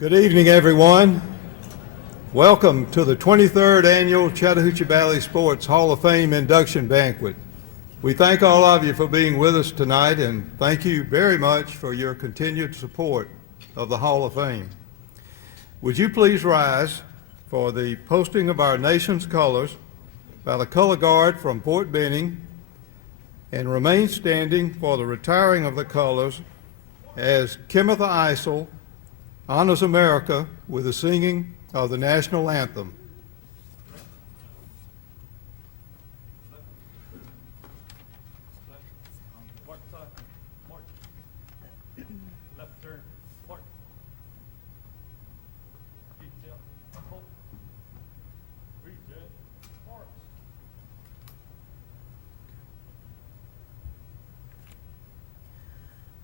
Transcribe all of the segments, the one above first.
Good evening, everyone. Welcome to the 23rd Annual Chattahoochee Valley Sports Hall of Fame Induction Banquet. We thank all of you for being with us tonight, and thank you very much for your continued support of the Hall of Fame. Would you please rise for the posting of our nation's colors by the color guard from Fort Benning, and remain standing for the retiring of the colors as Kenneth Eisel honors America with the singing of the national anthem.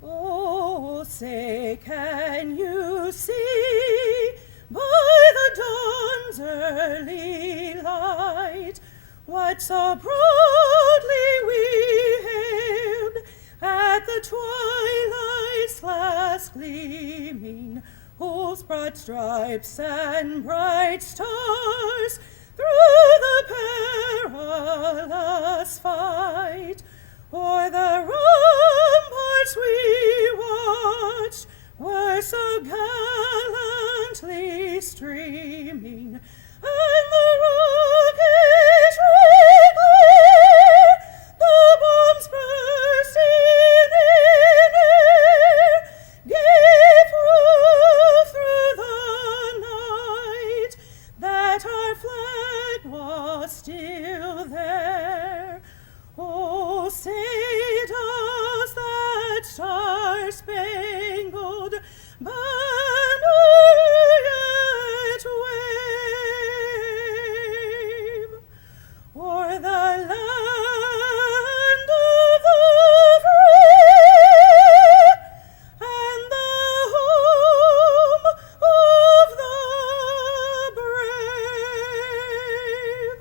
Oh, say, can you see by the dawn's early light what so proudly we hailed at the twilight's last gleaming, whose broad stripes and bright stars through the perilous fight o'er the ramparts we watched were so gallantly streaming, and the rockets regular, the bombs bursting in air, gave proof through the night that our flag was still there. Oh, say does that star-spangled banner yet wave o'er the land of the free and the home of the brave?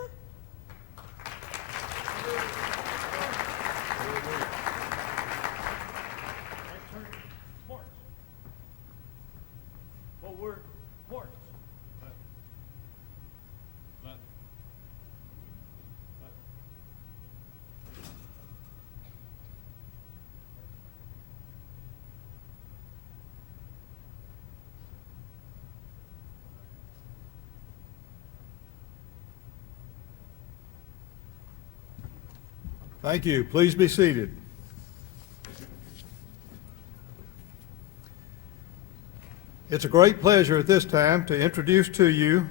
Thank you. Please be seated. It's a great pleasure at this time to introduce to you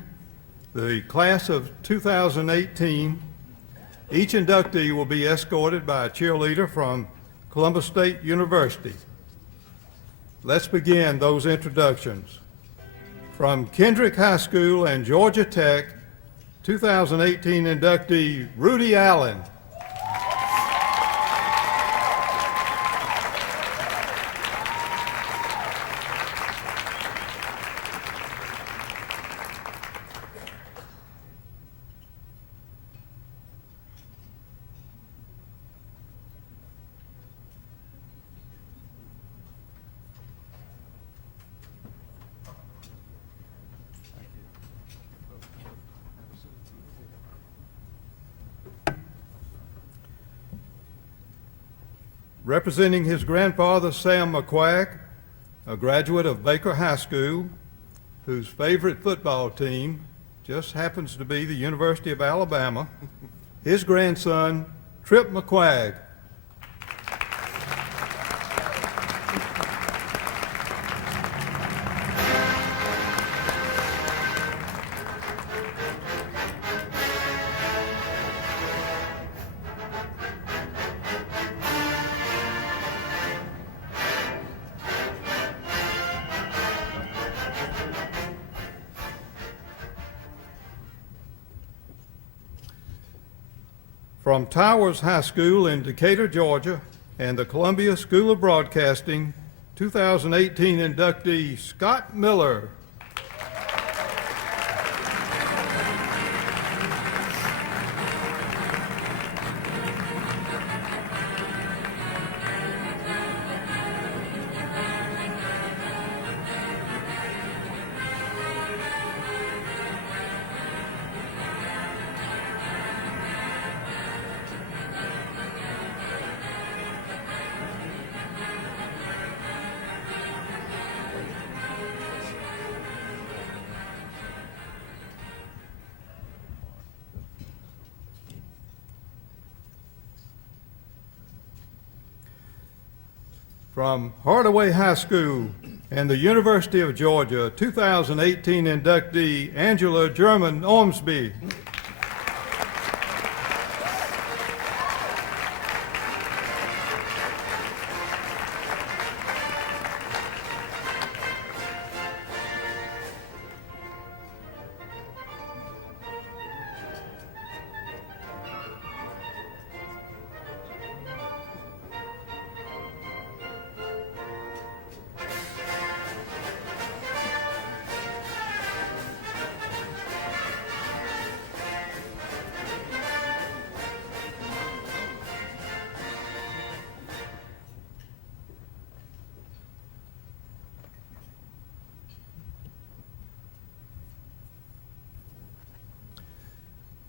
the class of 2018. Each inductee will be escorted by a cheerleader from Columbus State University. Let's begin those introductions. From Kendrick High School and Georgia Tech, 2018 inductee Rudy Allen. Representing his grandfather, Sam McQuagg, a graduate of Baker High School, whose favorite football team just happens to be the University of Alabama, his grandson, Trip McQuagg. From Towers High School in Decatur, Georgia, and the Columbia School of Broadcasting, 2018 inductee Scott Miller. From Hardaway High School and the University of Georgia, 2018 inductee Angela Jerman Ormsby.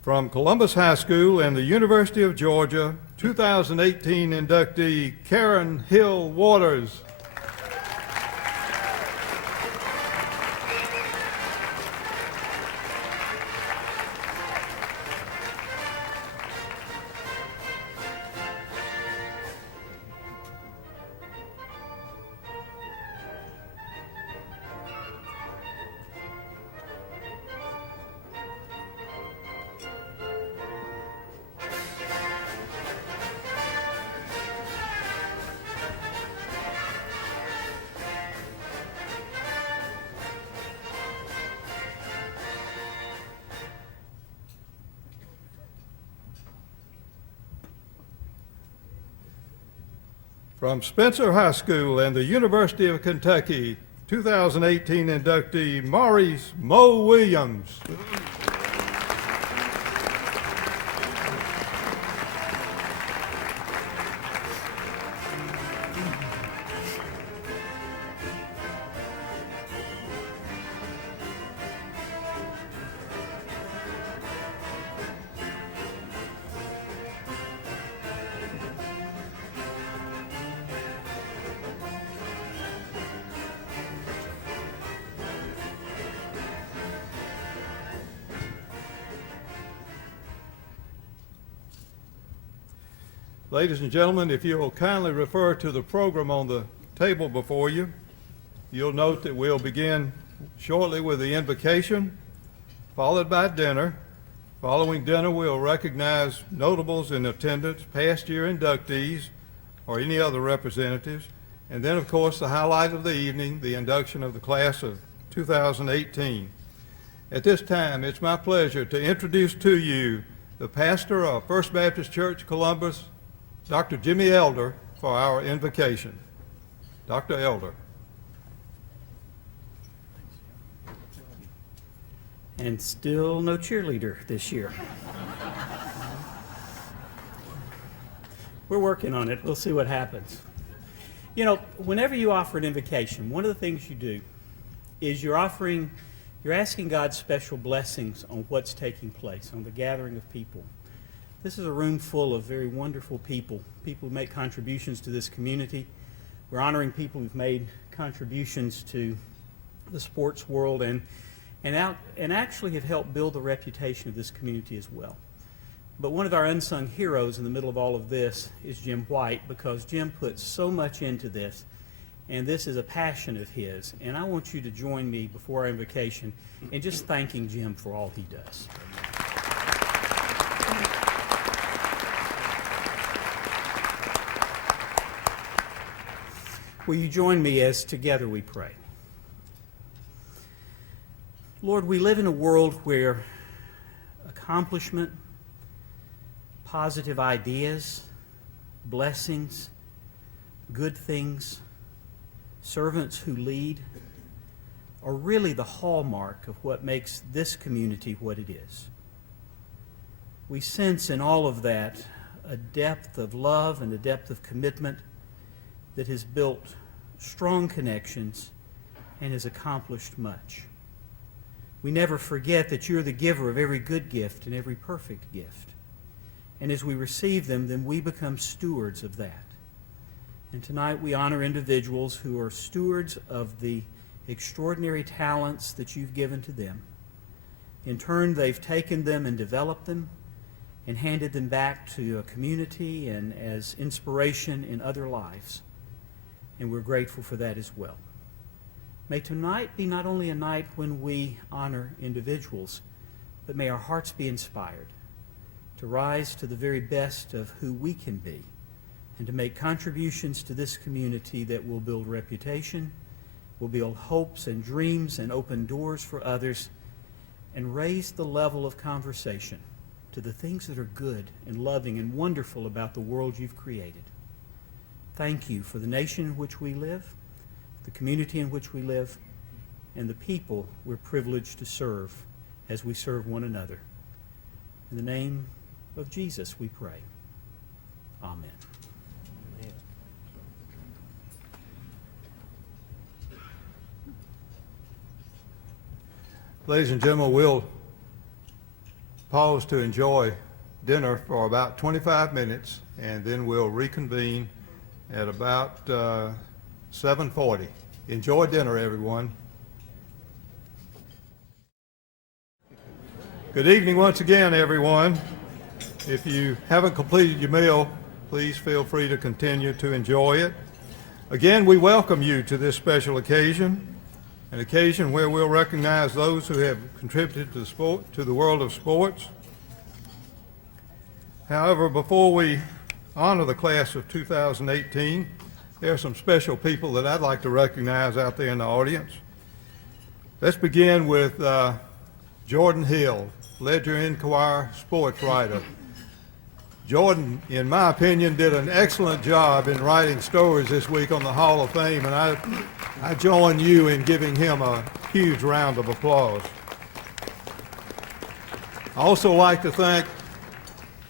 From Columbus High School and the University of Georgia, 2018 inductee Karen Hill Waters. From Spencer High School and the University of Kentucky, 2018 inductee Maurece Mo Williams. Ladies and gentlemen, if you'll kindly refer to the program on the table before you, you'll note that we'll begin shortly with the invocation, followed by dinner. Following dinner, we'll recognize notables in attendance, past year inductees, or any other representatives. And then, of course, the highlight of the evening, the induction of the class of 2018. At this time, it's my pleasure to introduce to you the pastor of First Baptist Church, Columbus, Dr. Jimmy Elder, for our invocation. Dr. Elder. And still no cheerleader this year. We're working on it. We'll see what happens. You know, whenever you offer an invocation, one of the things you do is you're asking God's special blessings on what's taking place, on the gathering of people. This is a room full of very wonderful people who make contributions to this community. We're honoring people who've made contributions to the sports world and actually have helped build the reputation of this community as well. But one of our unsung heroes in the middle of all of this is Jim White, because Jim puts so much into this, and this is a passion of his. And I want you to join me before our invocation in just thanking Jim for all he does. Will you join me as together we pray? Lord, we live in a world where accomplishment, positive ideas, blessings, good things, servants who lead are really the hallmark of what makes this community what it is. We sense in all of that a depth of love and a depth of commitment that has built strong connections and has accomplished much. We never forget that you're the giver of every good gift and every perfect gift. And as we receive them, then we become stewards of that. And tonight we honor individuals who are stewards of the extraordinary talents that you've given to them. In turn, they've taken them and developed them and handed them back to a community and as inspiration in other lives. and we're grateful for that as well. May tonight be not only a night when we honor individuals, but may our hearts be inspired to rise to the very best of who we can be and to make contributions to this community that will build reputation, will build hopes and dreams and open doors for others, and raise the level of conversation to the things that are good and loving and wonderful about the world you've created. Thank you for the nation in which we live, the community in which we live, and the people we're privileged to serve as we serve one another. In the name of Jesus we pray. Amen. Ladies and gentlemen, we'll pause to enjoy dinner for about 25 minutes, and then we'll reconvene at about 7:40. Enjoy dinner, everyone. Good evening once again, everyone. If you haven't completed your meal, please feel free to continue to enjoy it. Again, we welcome you to this special occasion, an occasion where we'll recognize those who have contributed to the world of sports. However, before we honor the class of 2018, there are some special people that I'd like to recognize out there in the audience. Let's begin with Jordan Hill, Ledger Enquirer sports writer. Jordan, in my opinion, did an excellent job in writing stories this week on the Hall of Fame, and I join you in giving him a huge round of applause. I also like to thank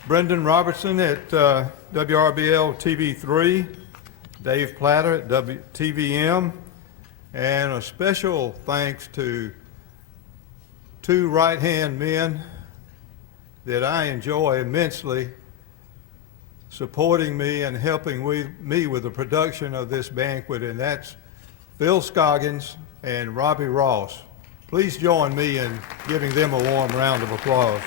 Brendan Robertson at WRBL TV3, Dave Platter at TVM, and a special thanks to two right-hand men that I enjoy immensely supporting me and helping me with the production of this banquet, and that's Phil Scoggins and Robbie Ross. Please join me in giving them a warm round of applause.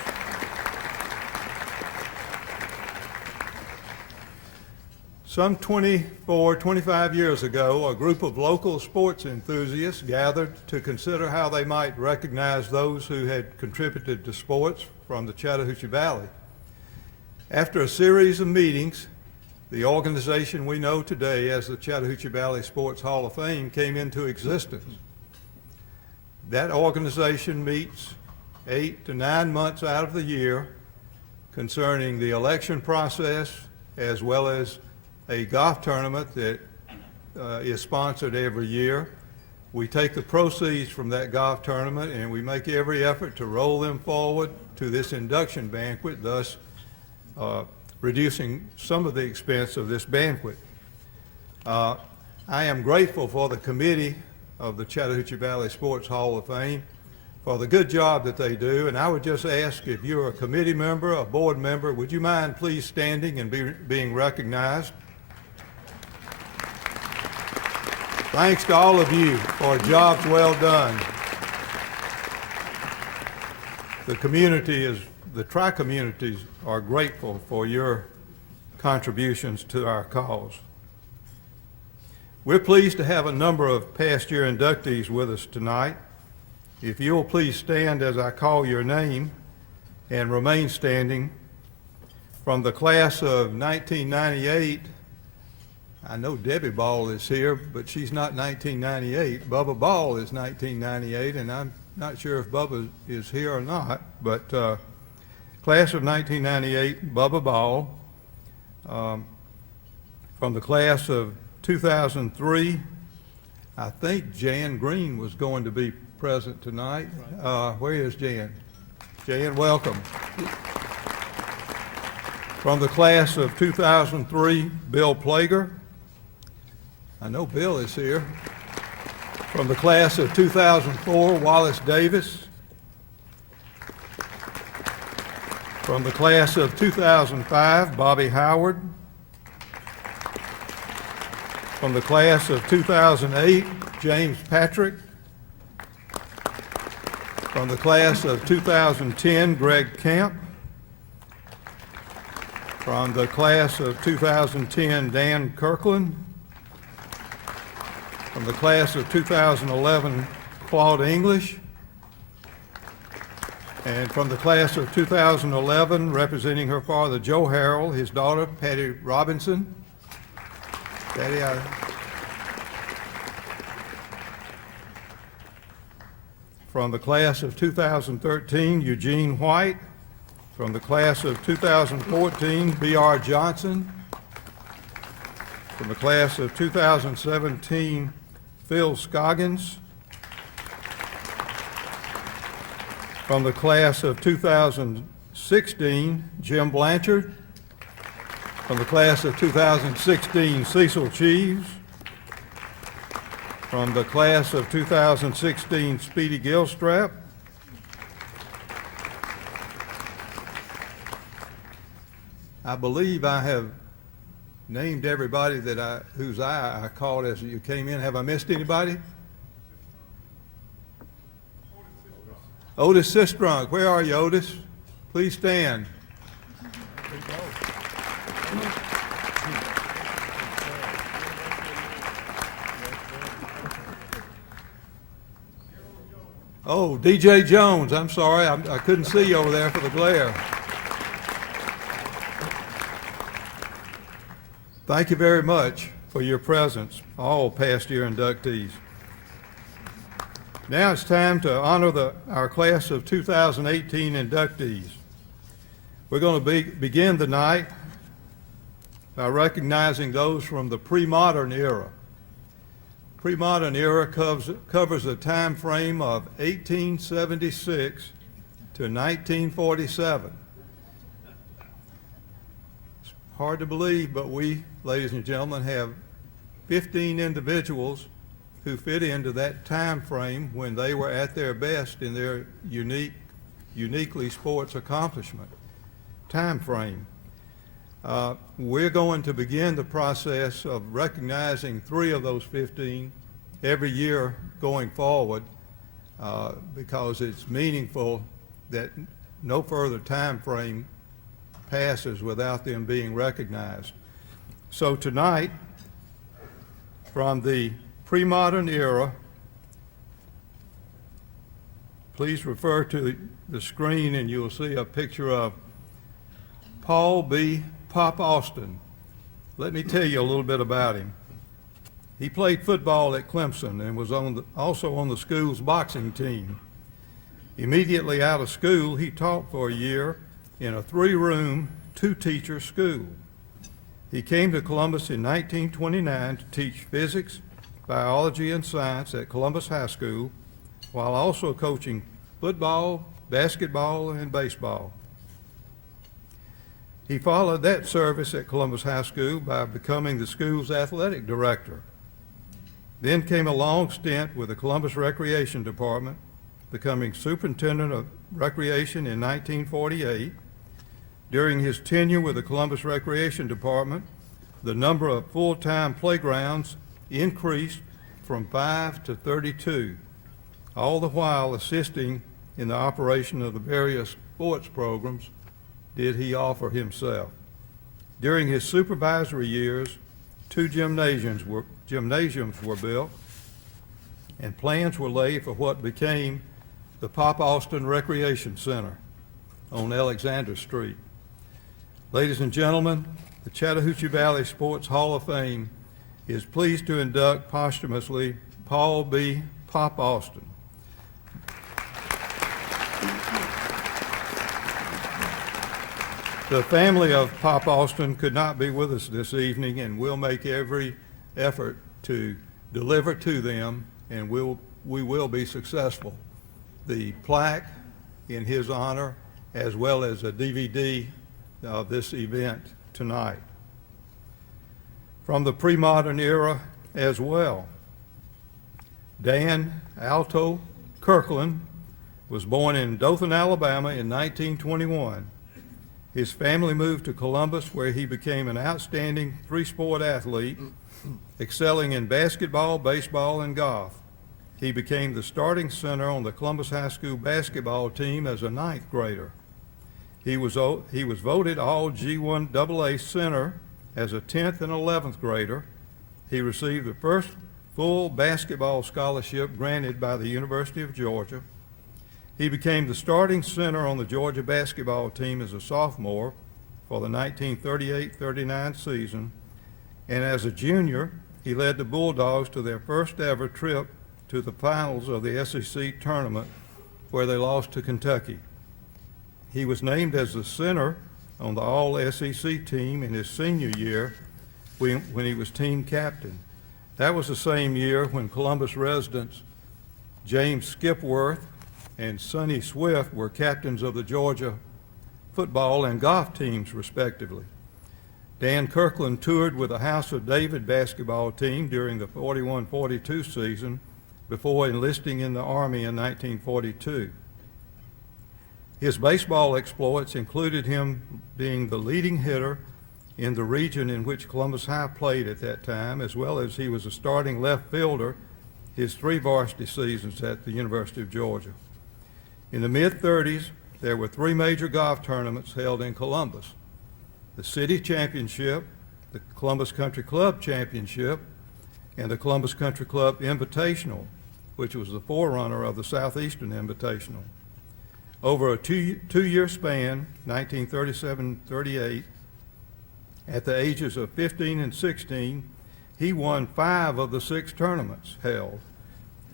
Some 25 years ago, a group of local sports enthusiasts gathered to consider how they might recognize those who had contributed to sports from the Chattahoochee Valley. After a series of meetings, the organization we know today as the Chattahoochee Valley Sports Hall of Fame came into existence. That organization meets 8 to 9 months out of the year concerning the election process, as well as a golf tournament that is sponsored every year. We take the proceeds from that golf tournament and we make every effort to roll them forward to this induction banquet, thus reducing some of the expense of this banquet. I am grateful for the committee of the Chattahoochee Valley Sports Hall of Fame for the good job that they do, and I would just ask, if you're a committee member, a board member, would you mind please standing and being recognized? Thanks to all of you for jobs well done. The tri-communities are grateful for your contributions to our cause. We're pleased to have a number of past year inductees with us tonight. If you'll please stand as I call your name and remain standing. From the class of 1998, I know Debbie Ball is here, but she's not 1998. Bubba Ball is 1998, and I'm not sure if Bubba is here or not, but class of 1998, Bubba Ball. From the class of 2003, I think Jan Green was going to be present tonight. Where is Jan? Jan, welcome. From the class of 2003, Bill Plager. I know Bill is here. From the class of 2004, Wallace Davis. From the class of 2005, Bobby Howard. From the class of 2008, James Patrick. From the class of 2010, Greg Camp. From the class of 2010, Dan Kirkland. From the class of 2011, Claude English. And from the class of 2011, representing her father, Joe Harrell, his daughter, Patty Robinson. Patty, From the class of 2013, Eugene White. From the class of 2014, B.R. Johnson. From the class of 2017, Phil Scoggins. From the class of 2016, Jim Blanchard. From the class of 2016, Cecil Cheeves. From the class of 2016, Speedy Gilstrap. I believe I have named everybody that whose eye I caught as you came in. Have I missed anybody? Otis Sistrunk. Where are you, Otis? Please stand. Oh, DJ Jones. I'm sorry. I couldn't see you over there for the glare. Thank you very much for your presence, all past year inductees. Now it's time to honor our class of 2018 inductees. We're going to begin the night by recognizing those from the pre-modern era. Pre-modern era covers a time frame of 1876 to 1947. It's hard to believe, but we, ladies and gentlemen, have 15 individuals who fit into that time frame when they were at their best in their uniquely sports accomplishment time frame. We're going to begin the process of recognizing 3 of those 15 every year going forward because it's meaningful that no further time frame passes without them being recognized. So tonight, from the pre-modern era, please refer to the screen and you'll see a picture of Paul B. Pop Austin. Let me tell you a little bit about him. He played football at Clemson and was also on the school's boxing team. Immediately out of school, he taught for a year in a 3-room, 2-teacher school. He came to Columbus in 1929 to teach physics, biology, and science at Columbus High School, while also coaching football, basketball, and baseball. He followed that service at Columbus High School by becoming the school's athletic director. Then came a long stint with the Columbus Recreation Department, becoming superintendent of recreation in 1948. During his tenure with the Columbus Recreation Department, the number of full-time playgrounds increased from 5 to 32, all the while assisting in the operation of the various sports programs did he offer himself. During his supervisory years, 2 gymnasiums were built, and plans were laid for what became the Pop Austin Recreation Center on Alexander Street. Ladies and gentlemen, the Chattahoochee Valley Sports Hall of Fame is pleased to induct posthumously Paul B. Pop Austin. The family of Pop Austin could not be with us this evening, and we'll make every effort to deliver to them, and we will be successful. The plaque in his honor, as well as a DVD of this event tonight. From the pre-modern era as well, Dan Alto Kirkland was born in Dothan, Alabama in 1921. His family moved to Columbus, where he became an outstanding 3-sport athlete, excelling in basketball, baseball, and golf. He became the starting center on the Columbus High School basketball team as a 9th grader. He was voted all G1 AA center as a 10th and 11th grader. He received the first full basketball scholarship granted by the University of Georgia. He became the starting center on the Georgia basketball team as a sophomore for the 1938-39 season, and as a junior, he led the Bulldogs to their first ever trip to the finals of the SEC tournament, where they lost to Kentucky. He was named as the center on the All-SEC team in his senior year when he was team captain. That was the same year when Columbus residents James Skipworth and Sonny Swift were captains of the Georgia football and golf teams, respectively. Dan Kirkland toured with the House of David basketball team during the 41-42 season before enlisting in the Army in 1942. His baseball exploits included him being the leading hitter in the region in which Columbus High played at that time, as well as he was a starting left fielder his 3 varsity seasons at the University of Georgia. In the mid-30s, there were 3 major golf tournaments held in Columbus: the City Championship, the Columbus Country Club Championship, and the Columbus Country Club Invitational, which was the forerunner of the Southeastern Invitational. Over a two-year span, 1937-38, at the ages of 15 and 16, he won 5 of the 6 tournaments held.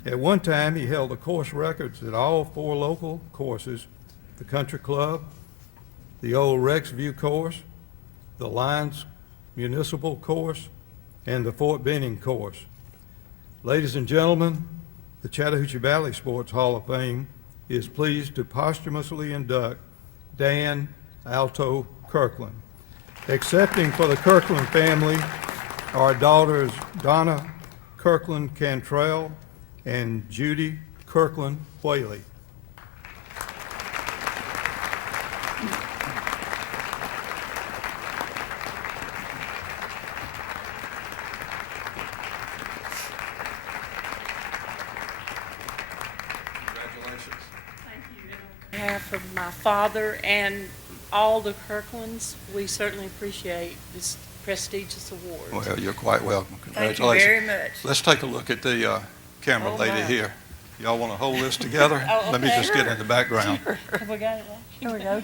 At one time, he held the course records at all 4 local courses: the Country Club, the old Rexview course, the Lions Municipal course, and the Fort Benning course. Ladies and gentlemen, the Chattahoochee Valley Sports Hall of Fame is pleased to posthumously induct Dan Alto Kirkland. Accepting for the Kirkland family are daughters Donna Kirkland Cantrell and Judy Kirkland Whaley. Congratulations. Thank you. On behalf of my father and all the Kirklands, we certainly appreciate this prestigious award. Well, you're quite welcome. Thank you Congratulations. very much. Let's take a look at the camera Oh, lady my. here. Y'all want to hold this together? Oh, Let me okay. just get in the background. Have we got it right? Here we go.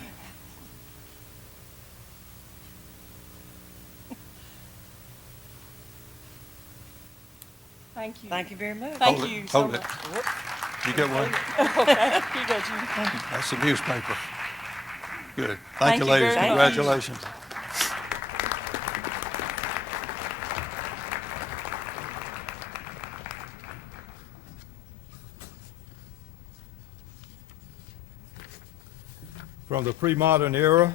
Thank you. Thank you very much. Thank Hold it, you so hold it. much. You get one? Okay, you got you. That's the newspaper. Good. Thank Thank you, you ladies. very much. Congratulations. From the pre-modern era,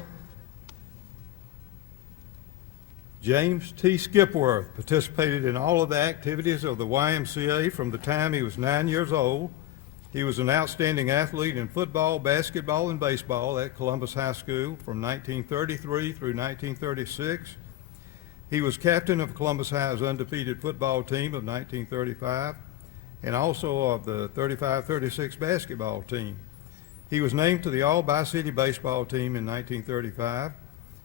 James T. Skipworth participated in all of the activities of the YMCA from the time he was 9 years old. He was an outstanding athlete in football, basketball, and baseball at Columbus High School from 1933 through 1936. He was captain of Columbus High's undefeated football team of 1935 and also of the 35-36 basketball team. He was named to the All-Bi-City baseball team in 1935.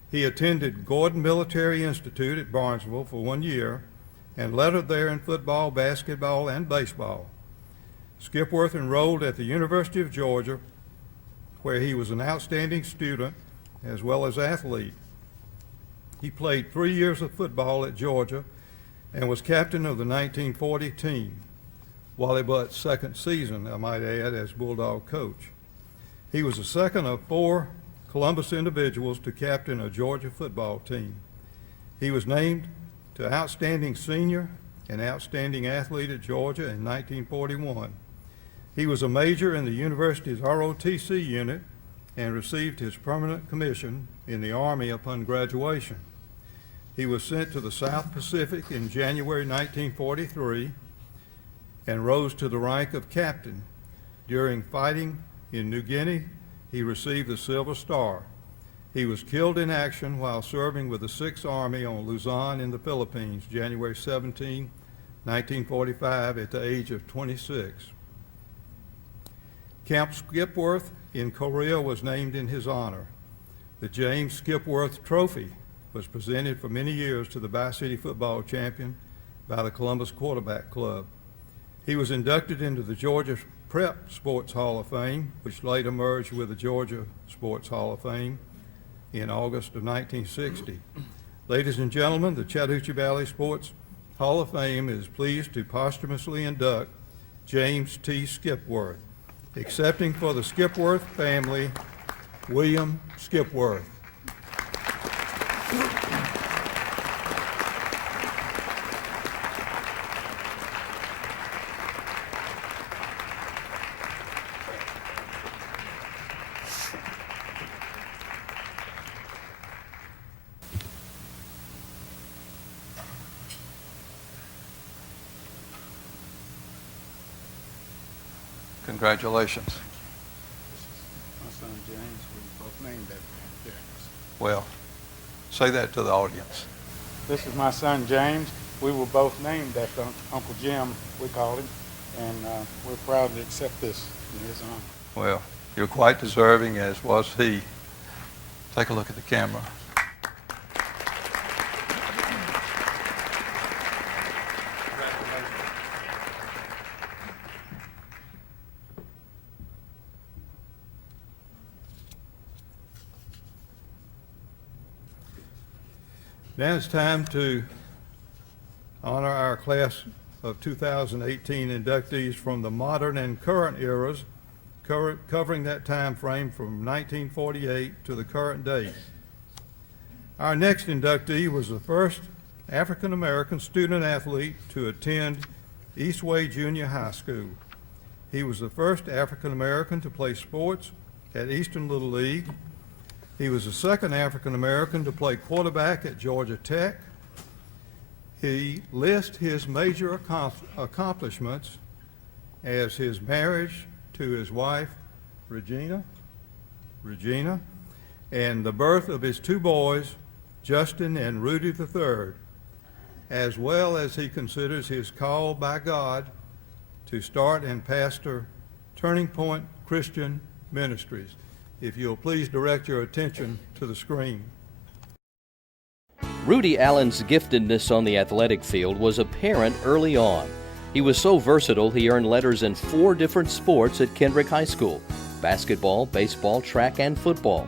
He attended Gordon Military Institute at Barnesville for 1 year and lettered there in football, basketball, and baseball. Skipworth enrolled at the University of Georgia, where he was an outstanding student as well as athlete. He played 3 years of football at Georgia and was captain of the 1940 team, Wally Butt's second season, I might add, as Bulldog coach. He was the second of 4 Columbus individuals to captain a Georgia football team. He was named to Outstanding Senior and Outstanding Athlete at Georgia in 1941. He was a major in the university's ROTC unit and received his permanent commission in the Army upon graduation. He was sent to the South Pacific in January 1943 and rose to the rank of captain. During fighting in New Guinea, he received the Silver Star. He was killed in action while serving with the 6th Army on Luzon in the Philippines, January 17, 1945, at the age of 26. Camp Skipworth in Korea was named in his honor. The James Skipworth Trophy was presented for many years to the Bi-City football champion, by the Columbus Quarterback Club. He was inducted into the Georgia Prep Sports Hall of Fame, which later merged with the Georgia Sports Hall of Fame in August of 1960. Ladies and gentlemen, the Chattahoochee Valley Sports Hall of Fame is pleased to posthumously induct James T. Skipworth, accepting for the Skipworth family, William Skipworth. Congratulations. My son James, we both named after him, James. Well, say that to the audience. This is my son James. We were both named after Uncle Jim, we called him, and we're proud to accept this in his honor. Well, you're quite deserving, as was he. Take a look at the camera. Now it's time to honor our class of 2018 inductees from the modern and current eras, covering that time frame from 1948 to the current date. Our next inductee was the first African-American student athlete to attend Eastway Junior High School. He was the first African-American to play sports at Eastern Little League. He was the second African-American to play quarterback at Georgia Tech. He lists his major accomplishments as his marriage to his wife, Regina, and the birth of his two boys, Justin and Rudy III, as well as he considers his call by God to start and pastor Turning Point Christian Ministries. If you'll please direct your attention to the screen. Rudy Allen's giftedness on the athletic field was apparent early on. He was so versatile he earned letters in 4 different sports at Kendrick High School: basketball, baseball, track, and football.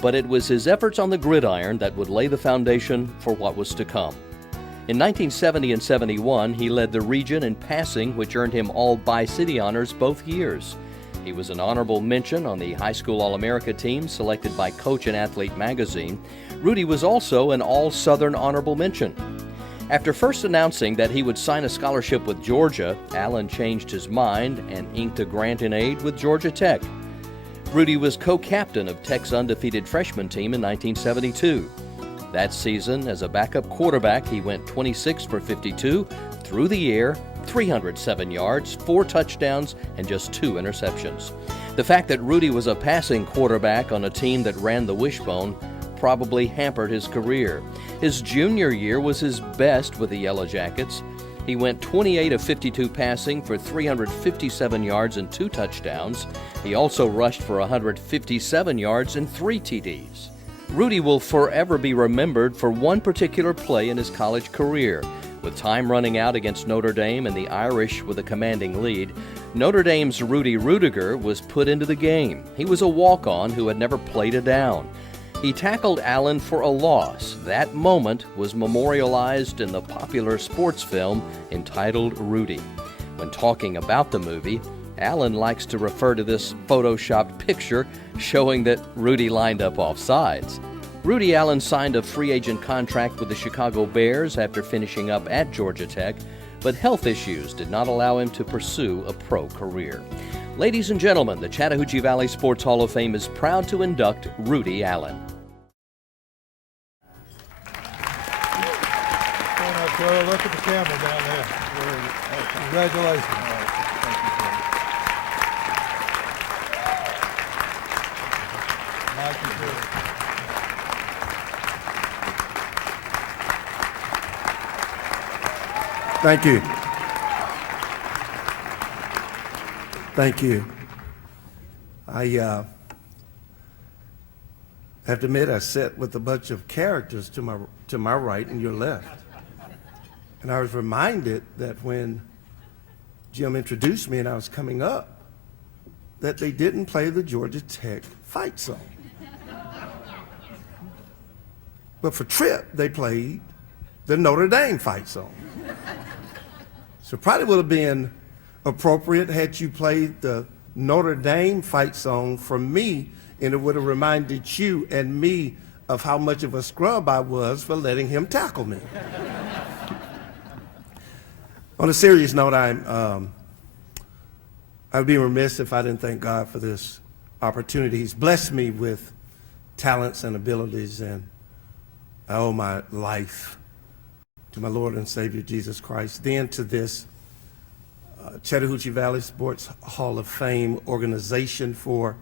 But it was his efforts on the gridiron that would lay the foundation for what was to come. In 1970 and 71, he led the region in passing, which earned him all Bi-City honors both years. He was an honorable mention on the high school All-America team selected by Coach and Athlete magazine. Rudy was also an All-Southern honorable mention. After first announcing that he would sign a scholarship with Georgia, Allen changed his mind and inked a grant in aid with Georgia Tech. Rudy was co-captain of Tech's undefeated freshman team in 1972. That season, as a backup quarterback, he went 26 for 52 through the air, 307 yards, 4 touchdowns, and just 2 interceptions. The fact that Rudy was a passing quarterback on a team that ran the wishbone probably hampered his career. His junior year was his best with the Yellow Jackets. He went 28 of 52 passing for 357 yards and 2 touchdowns. He also rushed for 157 yards and 3 TDs. Rudy will forever be remembered for one particular play in his college career. With time running out against Notre Dame and the Irish with a commanding lead, Notre Dame's Rudy Rudiger was put into the game. He was a walk-on who had never played a down. He tackled Allen for a loss. That moment was memorialized in the popular sports film entitled Rudy. When talking about the movie, Allen likes to refer to this photoshopped picture showing that Rudy lined up off sides. Rudy Allen signed a free agent contract with the Chicago Bears after finishing up at Georgia Tech, but health issues did not allow him to pursue a pro career. Ladies and gentlemen, the Chattahoochee Valley Sports Hall of Fame is proud to induct Rudy Allen. Look at the camera down there. Congratulations. Thank you. Thank you. I have to admit I sat with a bunch of characters to my right and your left. And I was reminded that when Jim introduced me and I was coming up, that they didn't play the Georgia Tech fight song. But for Trip, they played the Notre Dame fight song. So it probably would have been appropriate had you played the Notre Dame fight song for me, and it would have reminded you and me of how much of a scrub I was for letting him tackle me. On a serious note, I'd be remiss if I didn't thank God for this opportunity. He's blessed me with talents and abilities, and I owe my life to my Lord and Savior Jesus Christ, then to this Chattahoochee Valley Sports Hall of Fame organization for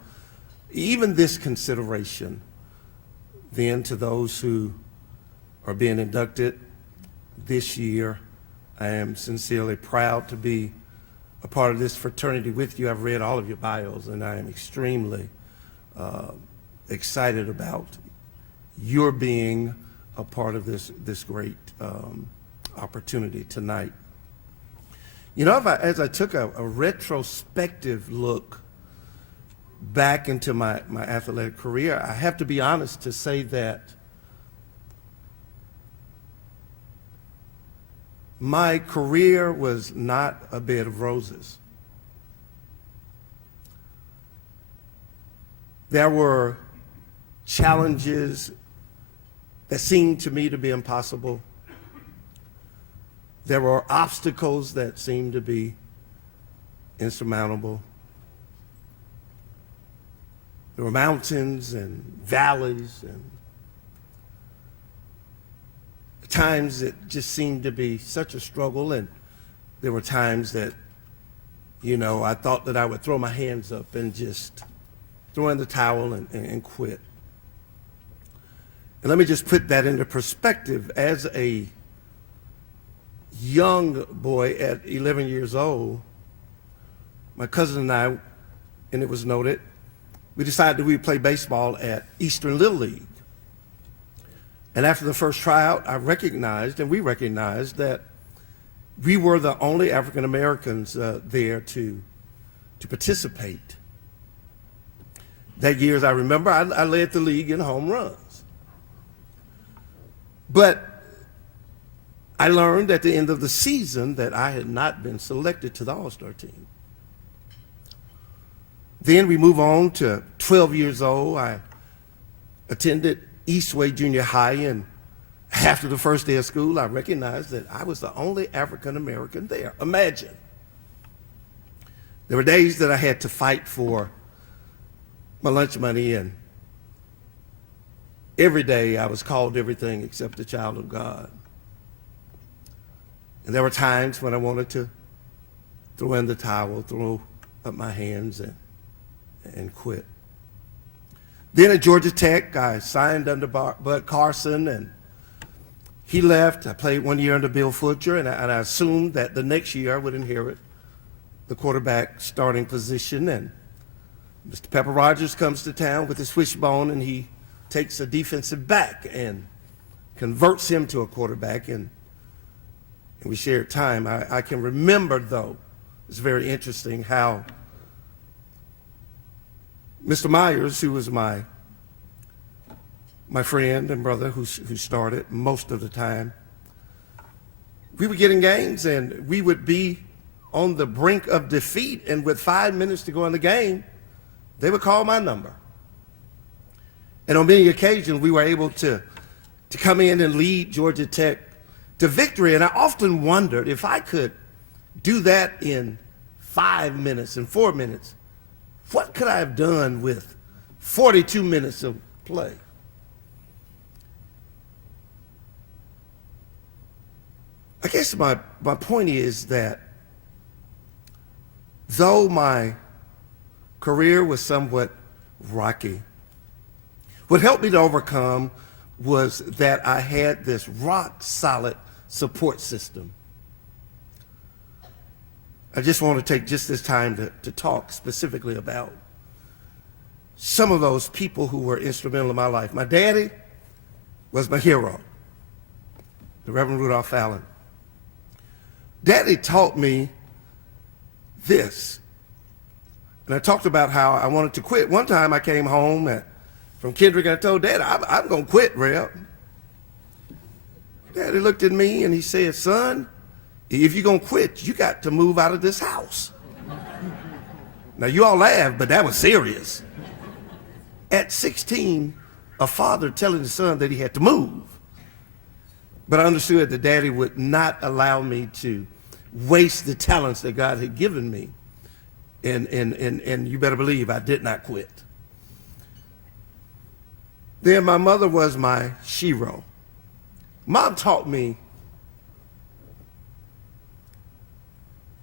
even this consideration, then to those who are being inducted this year. I am sincerely proud to be a part of this fraternity with you. I've read all of your bios, and I am extremely excited about your being a part of this great opportunity tonight. You know, as I took a retrospective look back into my athletic career, I have to be honest to say that my career was not a bed of roses. There were challenges that seemed to me to be impossible. There were obstacles that seemed to be insurmountable. There were mountains and valleys, and times it just seemed to be such a struggle, and there were times that, you know, I thought that I would throw my hands up and just throw in the towel and quit. And let me just put that into perspective. As a young boy at 11 years old, my cousin and I, and it was noted, we decided that we would play baseball at Eastern Little League. And after the first tryout, we recognized that we were the only African Americans there to participate. That year, as I remember, I led the league in home runs. But I learned at the end of the season that I had not been selected to the All-Star team. Then we move on to 12 years old. I attended Eastway Junior High, and after the first day of school, I recognized that I was the only African American there. Imagine. There were days that I had to fight for my lunch money, and every day I was called everything except a child of God. And there were times when I wanted to throw in the towel, throw up my hands, and quit. Then at Georgia Tech, I signed under Bud Carson, and he left. I played 1 year under Bill Futcher, and I assumed that the next year I would inherit the quarterback starting position. And Mr. Pepper Rogers comes to town with his wishbone, and he takes a defensive back and converts him to a quarterback, and we shared time. I can remember, though, it's very interesting how Mr. Myers, who was my friend and brother who started most of the time, we would get in games and we would be on the brink of defeat, and with 5 minutes to go in the game, they would call my number. And on many occasions, we were able to come in and lead Georgia Tech to victory. And I often wondered if I could do that in 5 minutes and 4 minutes, what could I have done with 42 minutes of play? I guess my point is that though my career was somewhat rocky, what helped me to overcome was that I had this rock-solid support system. I just want to take just this time to talk specifically about some of those people who were instrumental in my life. My daddy was my hero, the Reverend Rudolph Allen. Daddy taught me this. And I talked about how I wanted to quit. One time I came home from Kendrick and I told Dad, I'm going to quit, Reb. Daddy looked at me and he said, son, if you're going to quit, you got to move out of this house. Now, you all laugh, but that was serious. At 16, a father telling his son that he had to move. But I understood that Daddy would not allow me to waste the talents that God had given me. And you better believe I did not quit. Then my mother was my shero. Mom taught me,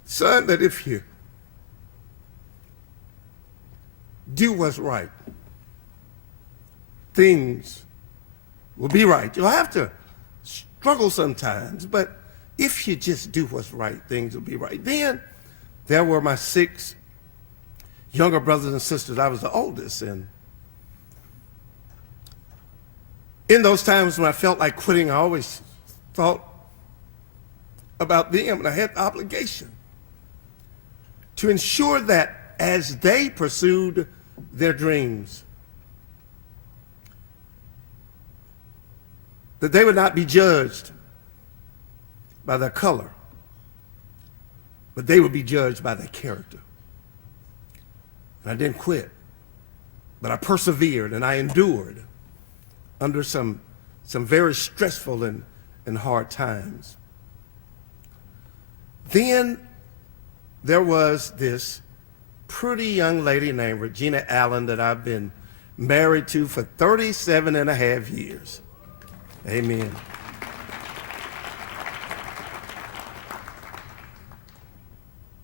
son, that if you do what's right, things will be right. You'll have to struggle sometimes, but if you just do what's right, things will be right. Then there were my 6 younger brothers and sisters. I was the oldest, and in those times when I felt like quitting, I always thought about them, and I had the obligation to ensure that as they pursued their dreams, that they would not be judged by their color, but they would be judged by their character. And I didn't quit, but I persevered and I endured under some very stressful and hard times. Then there was this pretty young lady named Rudy Allen that I've been married to for 37 and a half years. Amen.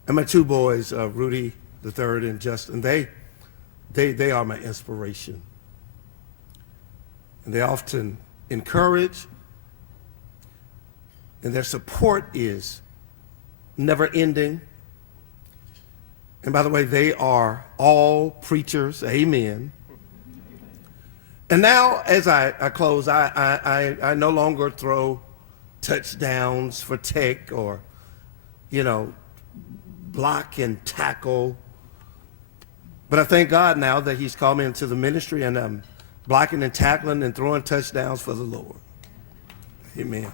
And my 2 boys, Rudy III and Justin, they are my inspiration. And they often encourage, and their support is never ending. And by the way, they are all preachers, amen. And now, as I close, I no longer throw touchdowns for Tech or, block and tackle. But I thank God now that he's called me into the ministry, and I'm blocking and tackling and throwing touchdowns for the Lord. Amen.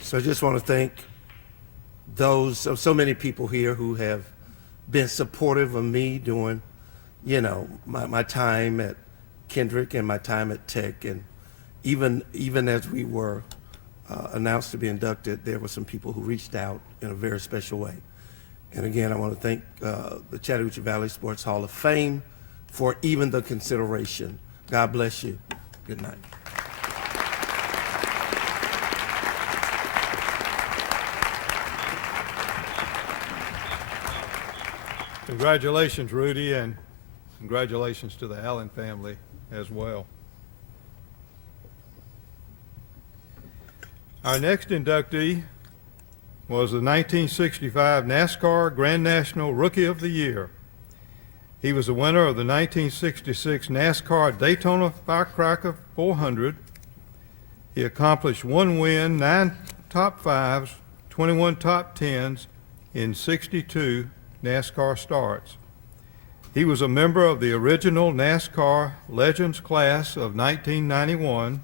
So I just want to thank so many people here who have been supportive of me during, my time at Kendrick and my time at Tech. And even as we were announced to be inducted, there were some people who reached out in a very special way. And again, I want to thank the Chattahoochee Valley Sports Hall of Fame for even the consideration. God bless you. Good night. Congratulations, Rudy, and congratulations to the Allen family as well. Our next inductee was the 1965 NASCAR Grand National Rookie of the Year. He was the winner of the 1966 NASCAR Daytona Firecracker 400. He accomplished 1 win, 9 top 5s, 21 top 10s in 62 NASCAR starts. He was a member of the original NASCAR Legends class of 1991,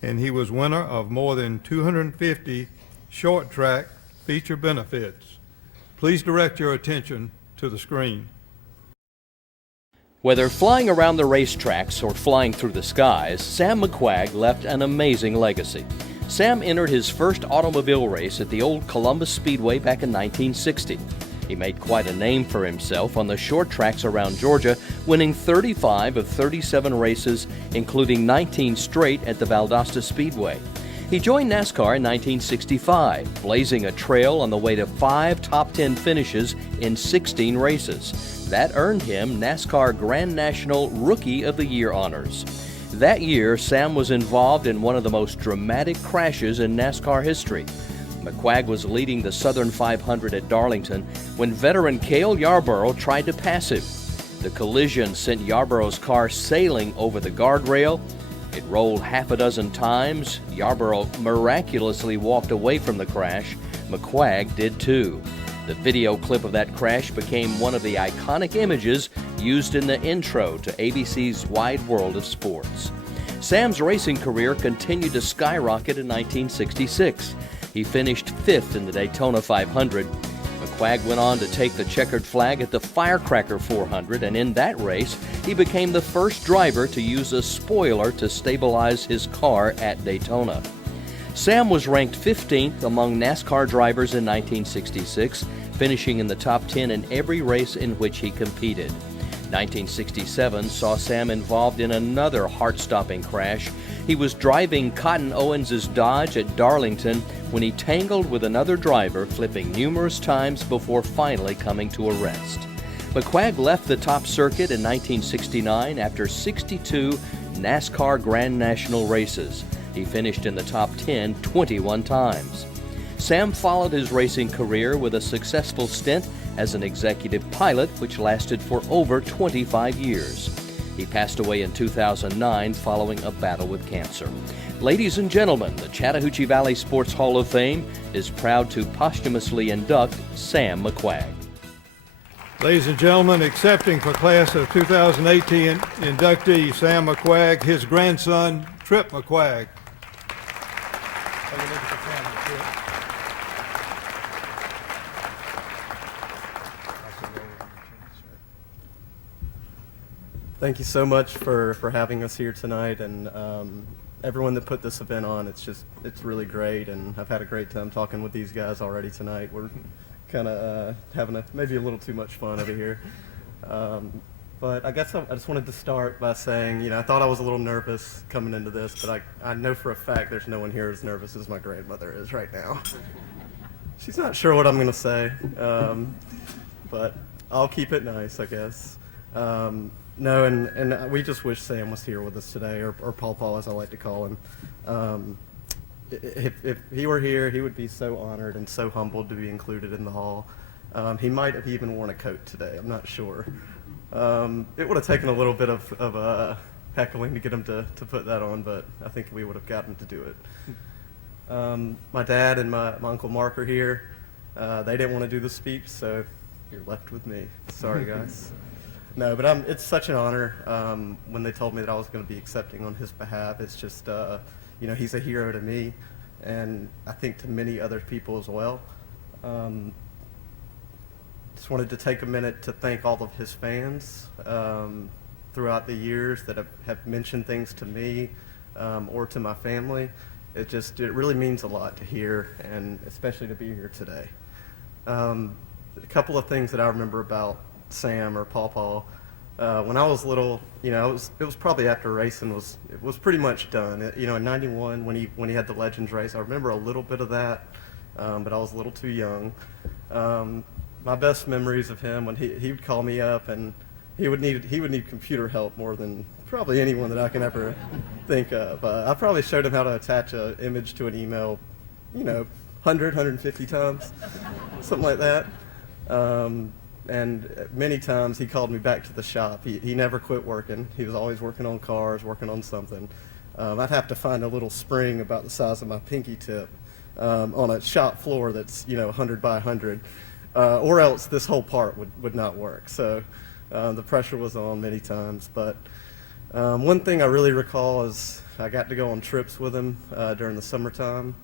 and he was winner of more than 250 short track feature benefits. Please direct your attention to the screen. Whether flying around the racetracks or flying through the skies, Sam McQuagg left an amazing legacy. Sam entered his first automobile race at the old Columbus Speedway back in 1960. He made quite a name for himself on the short tracks around Georgia, winning 35 of 37 races, including 19 straight at the Valdosta Speedway. He joined NASCAR in 1965, blazing a trail on the way to 5 top 10 finishes in 16 races. That earned him NASCAR Grand National Rookie of the Year honors. That year, Sam was involved in one of the most dramatic crashes in NASCAR history. McQuagg was leading the Southern 500 at Darlington when veteran Cale Yarborough tried to pass him. The collision sent Yarborough's car sailing over the guardrail. It rolled half a dozen times. Yarborough miraculously walked away from the crash. McQuagg did too. The video clip of that crash became one of the iconic images used in the intro to ABC's Wide World of Sports. Sam's racing career continued to skyrocket in 1966. He finished 5th in the Daytona 500. McQuagg went on to take the checkered flag at the Firecracker 400, and in that race, he became the first driver to use a spoiler to stabilize his car at Daytona. Sam was ranked 15th among NASCAR drivers in 1966, finishing in the top 10 in every race in which he competed. 1967 saw Sam involved in another heart-stopping crash. He was driving Cotton Owens' Dodge at Darlington when he tangled with another driver, flipping numerous times before finally coming to a rest. McQuagg left the top circuit in 1969 after 62 NASCAR Grand National races. He finished in the top 10 21 times. Sam followed his racing career with a successful stint as an executive pilot, which lasted for over 25 years. He passed away in 2009 following a battle with cancer. Ladies and gentlemen, the Chattahoochee Valley Sports Hall of Fame is proud to posthumously induct Sam McQuagg. Ladies and gentlemen, accepting for class of 2018 inductee Sam McQuagg, his grandson, Trip McQuagg. Thank you so much for having us here tonight, and everyone that put this event on. It's really great, and I've had a great time talking with these guys already tonight. We're kind of having maybe a little too much fun over here. But I guess I just wanted to start by saying, I thought I was a little nervous coming into this, but I know for a fact there's no one here as nervous as my grandmother is right now. She's not sure what I'm going to say, but I'll keep it nice, I guess. No, and we just wish Sam was here with us today, or Paul, as I like to call him. If he were here, he would be so honored and so humbled to be included in the hall. He might have even worn a coat today, I'm not sure. It would have taken a little bit of heckling to get him to put that on, but I think we would have got him to do it. My dad and my Uncle Mark are here. They didn't want to do the speech, so you're left with me. Sorry, guys. No, but it's such an honor when they told me that I was going to be accepting on his behalf. It's just, he's a hero to me, and I think to many other people as well. Just wanted to take a minute to thank all of his fans throughout the years that have mentioned things to me or to my family. It really means a lot to hear, and especially to be here today. A couple of things that I remember about Sam or Paw. When I was little, it was probably after racing was pretty much done. In '91 when he had the Legends race, I remember a little bit of that, but I was a little too young. My best memories of him when he would call me up, and he would need computer help more than probably anyone that I can ever think of. I probably showed him how to attach an image to an email, 150 times, something like that. And many times he called me back to the shop. He never quit working. He was always working on cars, working on something. I'd have to find a little spring about the size of my pinky tip on a shop floor that's 100 by 100, or else this whole part would not work. So the pressure was on many times. But one thing I really recall is I got to go on trips with him during the summertime.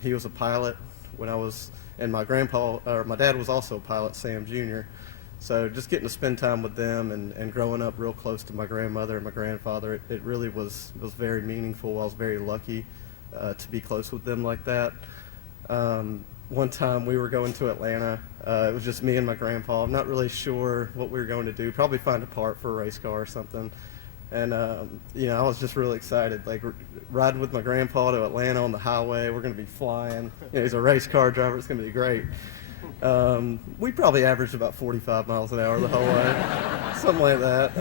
He was a pilot when I was. And my dad was also a pilot, Sam Jr. So just getting to spend time with them and growing up real close to my grandmother and my grandfather, it really was very meaningful. I was very lucky to be close with them like that. One time we were going to Atlanta. It was just me and my grandpa. I'm not really sure what we were going to do. Probably find a part for a race car or something. And, I was just really excited, like riding with my grandpa to Atlanta on the highway. We're going to be flying. He's a race car driver. It's going to be great. We probably averaged about 45 miles an hour the whole way, something like that.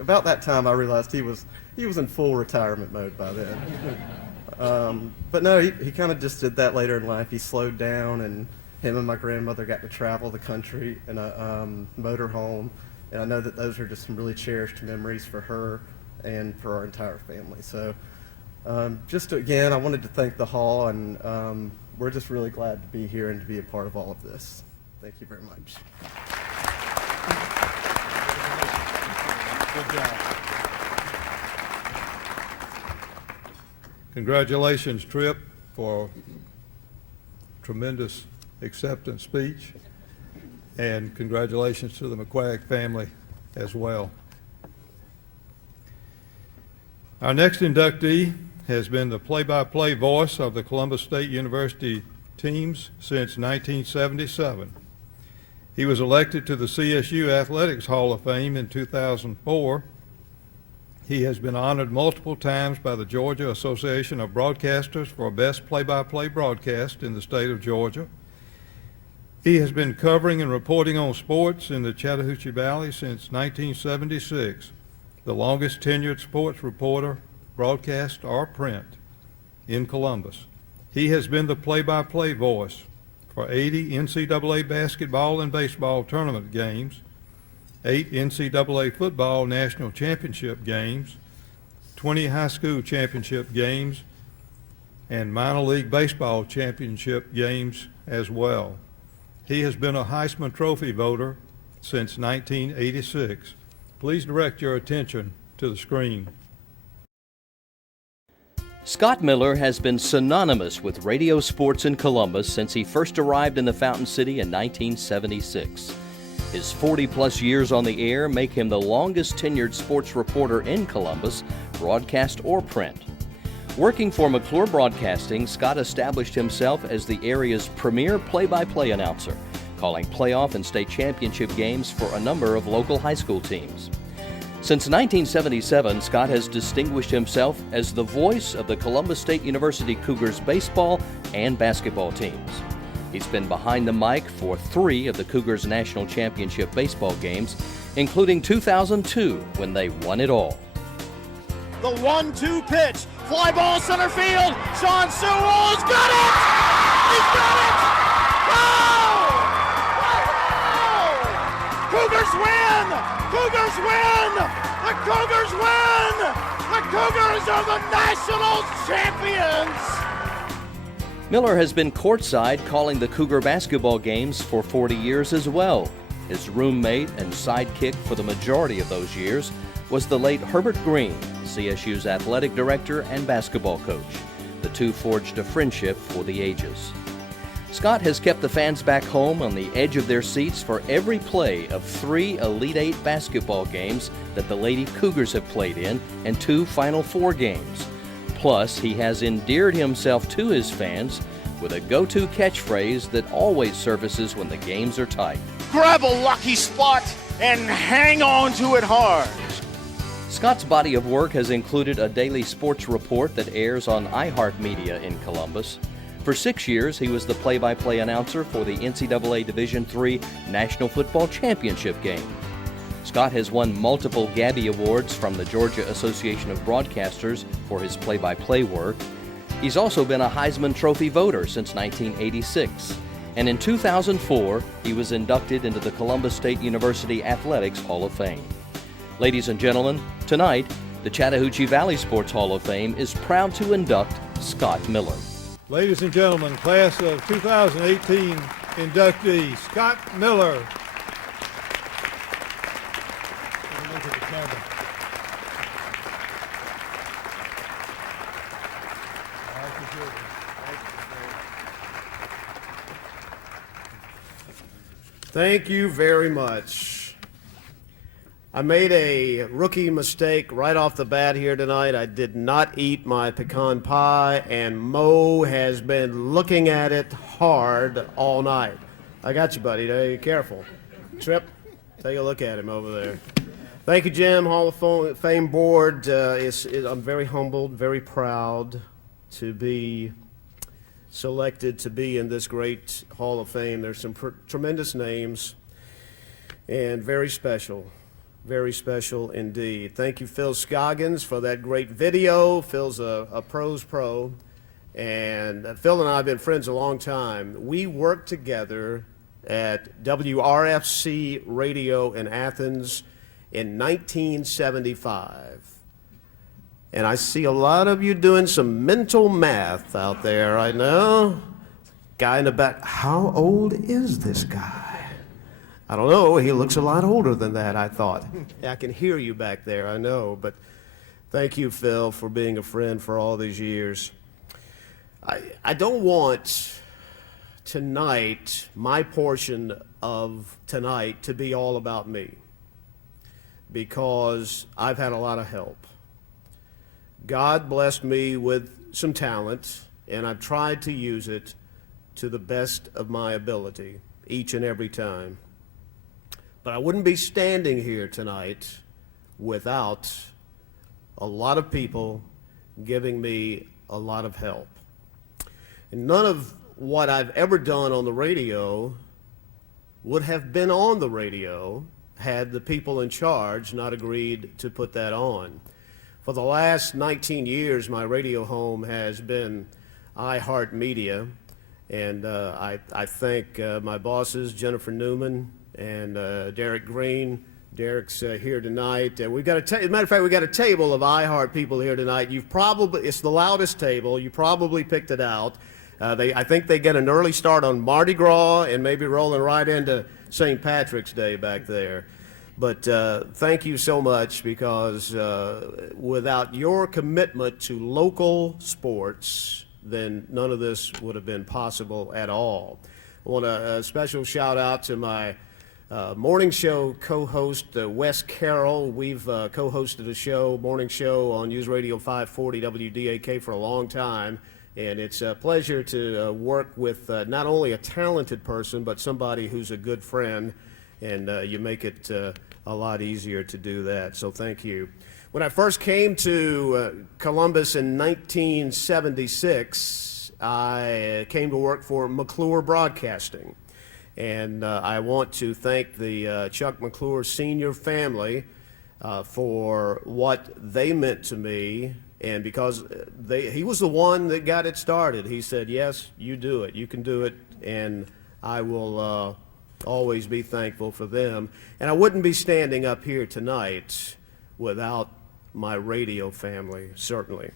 About that time I realized he was in full retirement mode by then. But no, he kind of just did that later in life. He slowed down, and him and my grandmother got to travel the country in a motorhome. And I know that those are just some really cherished memories for her and for our entire family. So just again, I wanted to thank the Hall, and we're just really glad to be here and to be a part of all of this. Thank you very much. Good job. Congratulations, Tripp, for tremendous acceptance speech, and congratulations to the McQuagg family as well. Our next inductee has been the play-by-play voice of the Columbus State University teams since 1977. He was elected to the CSU Athletics Hall of Fame in 2004. He has been honored multiple times by the Georgia Association of Broadcasters for Best Play-by-Play Broadcast in the state of Georgia. He has been covering and reporting on sports in the Chattahoochee Valley since 1976, the longest tenured sports reporter, broadcast or print, in Columbus. He has been the play-by-play voice for 80 NCAA basketball and baseball tournament games, 8 NCAA football national championship games, 20 high school championship games, and minor league baseball championship games as well. He has been a Heisman Trophy voter since 1986. Please direct your attention to the screen. Scott Miller has been synonymous with radio sports in Columbus since he first arrived in the Fountain City in 1976. His 40-plus years on the air make him the longest tenured sports reporter in Columbus, broadcast or print. Working for McClure Broadcasting, Scott established himself as the area's premier play-by-play announcer, calling playoff and state championship games for a number of local high school teams. Since 1977, Scott has distinguished himself as the voice of the Columbus State University Cougars baseball and basketball teams. He's been behind the mic for 3 of the Cougars national championship baseball games, including 2002 when they won it all. The 1-2 pitch, fly ball center field, Sean Sewell's got it! He's got it! Oh! Cougars win! Cougars win! The Cougars win! The Cougars are the national champions! Miller has been courtside calling the Cougar basketball games for 40 years as well. His roommate and sidekick for the majority of those years was the late Herbert Green, CSU's athletic director and basketball coach. The two forged a friendship for the ages. Scott has kept the fans back home on the edge of their seats for every play of 3 Elite Eight basketball games that the Lady Cougars have played in and 2 Final Four games. Plus, he has endeared himself to his fans with a go-to catchphrase that always surfaces when the games are tight. Grab a lucky spot and hang on to it hard. Scott's body of work has included a daily sports report that airs on iHeartMedia in Columbus. For 6 years, he was the play-by-play announcer for the NCAA Division III National Football Championship game. Scott has won multiple Gabby Awards from the Georgia Association of Broadcasters for his play-by-play work. He's also been a Heisman Trophy voter since 1986. And in 2004, he was inducted into the Columbus State University Athletics Hall of Fame. Ladies and gentlemen, tonight, the Chattahoochee Valley Sports Hall of Fame is proud to induct Scott Miller. Ladies and gentlemen, class of 2018 inductee, Scott Miller. Look at the camera. Thank you very much. I made a rookie mistake right off the bat here tonight. I did not eat my pecan pie, and Mo has been looking at it hard all night. I got you, buddy. Be careful. Tripp, take a look at him over there. Thank you, Jim, Hall of Fame board. I'm very humbled, very proud to be selected to be in this great Hall of Fame. There's some tremendous names and very special indeed. Thank you, Phil Scoggins, for that great video. Phil's a pro's pro, and Phil and I have been friends a long time. We worked together at WRFC Radio in Athens in 1975. And I see a lot of you doing some mental math out there right now. Guy in the back, how old is this guy? I don't know, he looks a lot older than that, I thought. I can hear you back there, I know, but thank you, Phil, for being a friend for all these years. I don't want tonight, my portion of tonight, to be all about me, because I've had a lot of help. God blessed me with some talent, and I've tried to use it to the best of my ability each and every time. But I wouldn't be standing here tonight without a lot of people giving me a lot of help. And none of what I've ever done on the radio would have been on the radio had the people in charge not agreed to put that on. For the last 19 years, my radio home has been iHeartMedia, and I thank my bosses, Jennifer Newman and Derek Green. Derek's here tonight. We've got as a matter of fact, we've got a table of iHeart people here tonight. It's the loudest table. You probably picked it out. I think they get an early start on Mardi Gras and maybe rolling right into St. Patrick's Day back there. But thank you so much, because without your commitment to local sports, then none of this would have been possible at all. I want a special shout out to my morning show co-host, Wes Carroll. We've co-hosted a morning show on News Radio 540 WDAK for a long time. And it's a pleasure to work with not only a talented person, but somebody who's a good friend. And you make it a lot easier to do that. So thank you. When I first came to Columbus in 1976, I came to work for McClure Broadcasting. And I want to thank the Chuck McClure Sr. family for what they meant to me. And because he was the one that got it started. He said, yes, you do it. You can do it. And I will always be thankful for them. And I wouldn't be standing up here tonight without my radio family, certainly.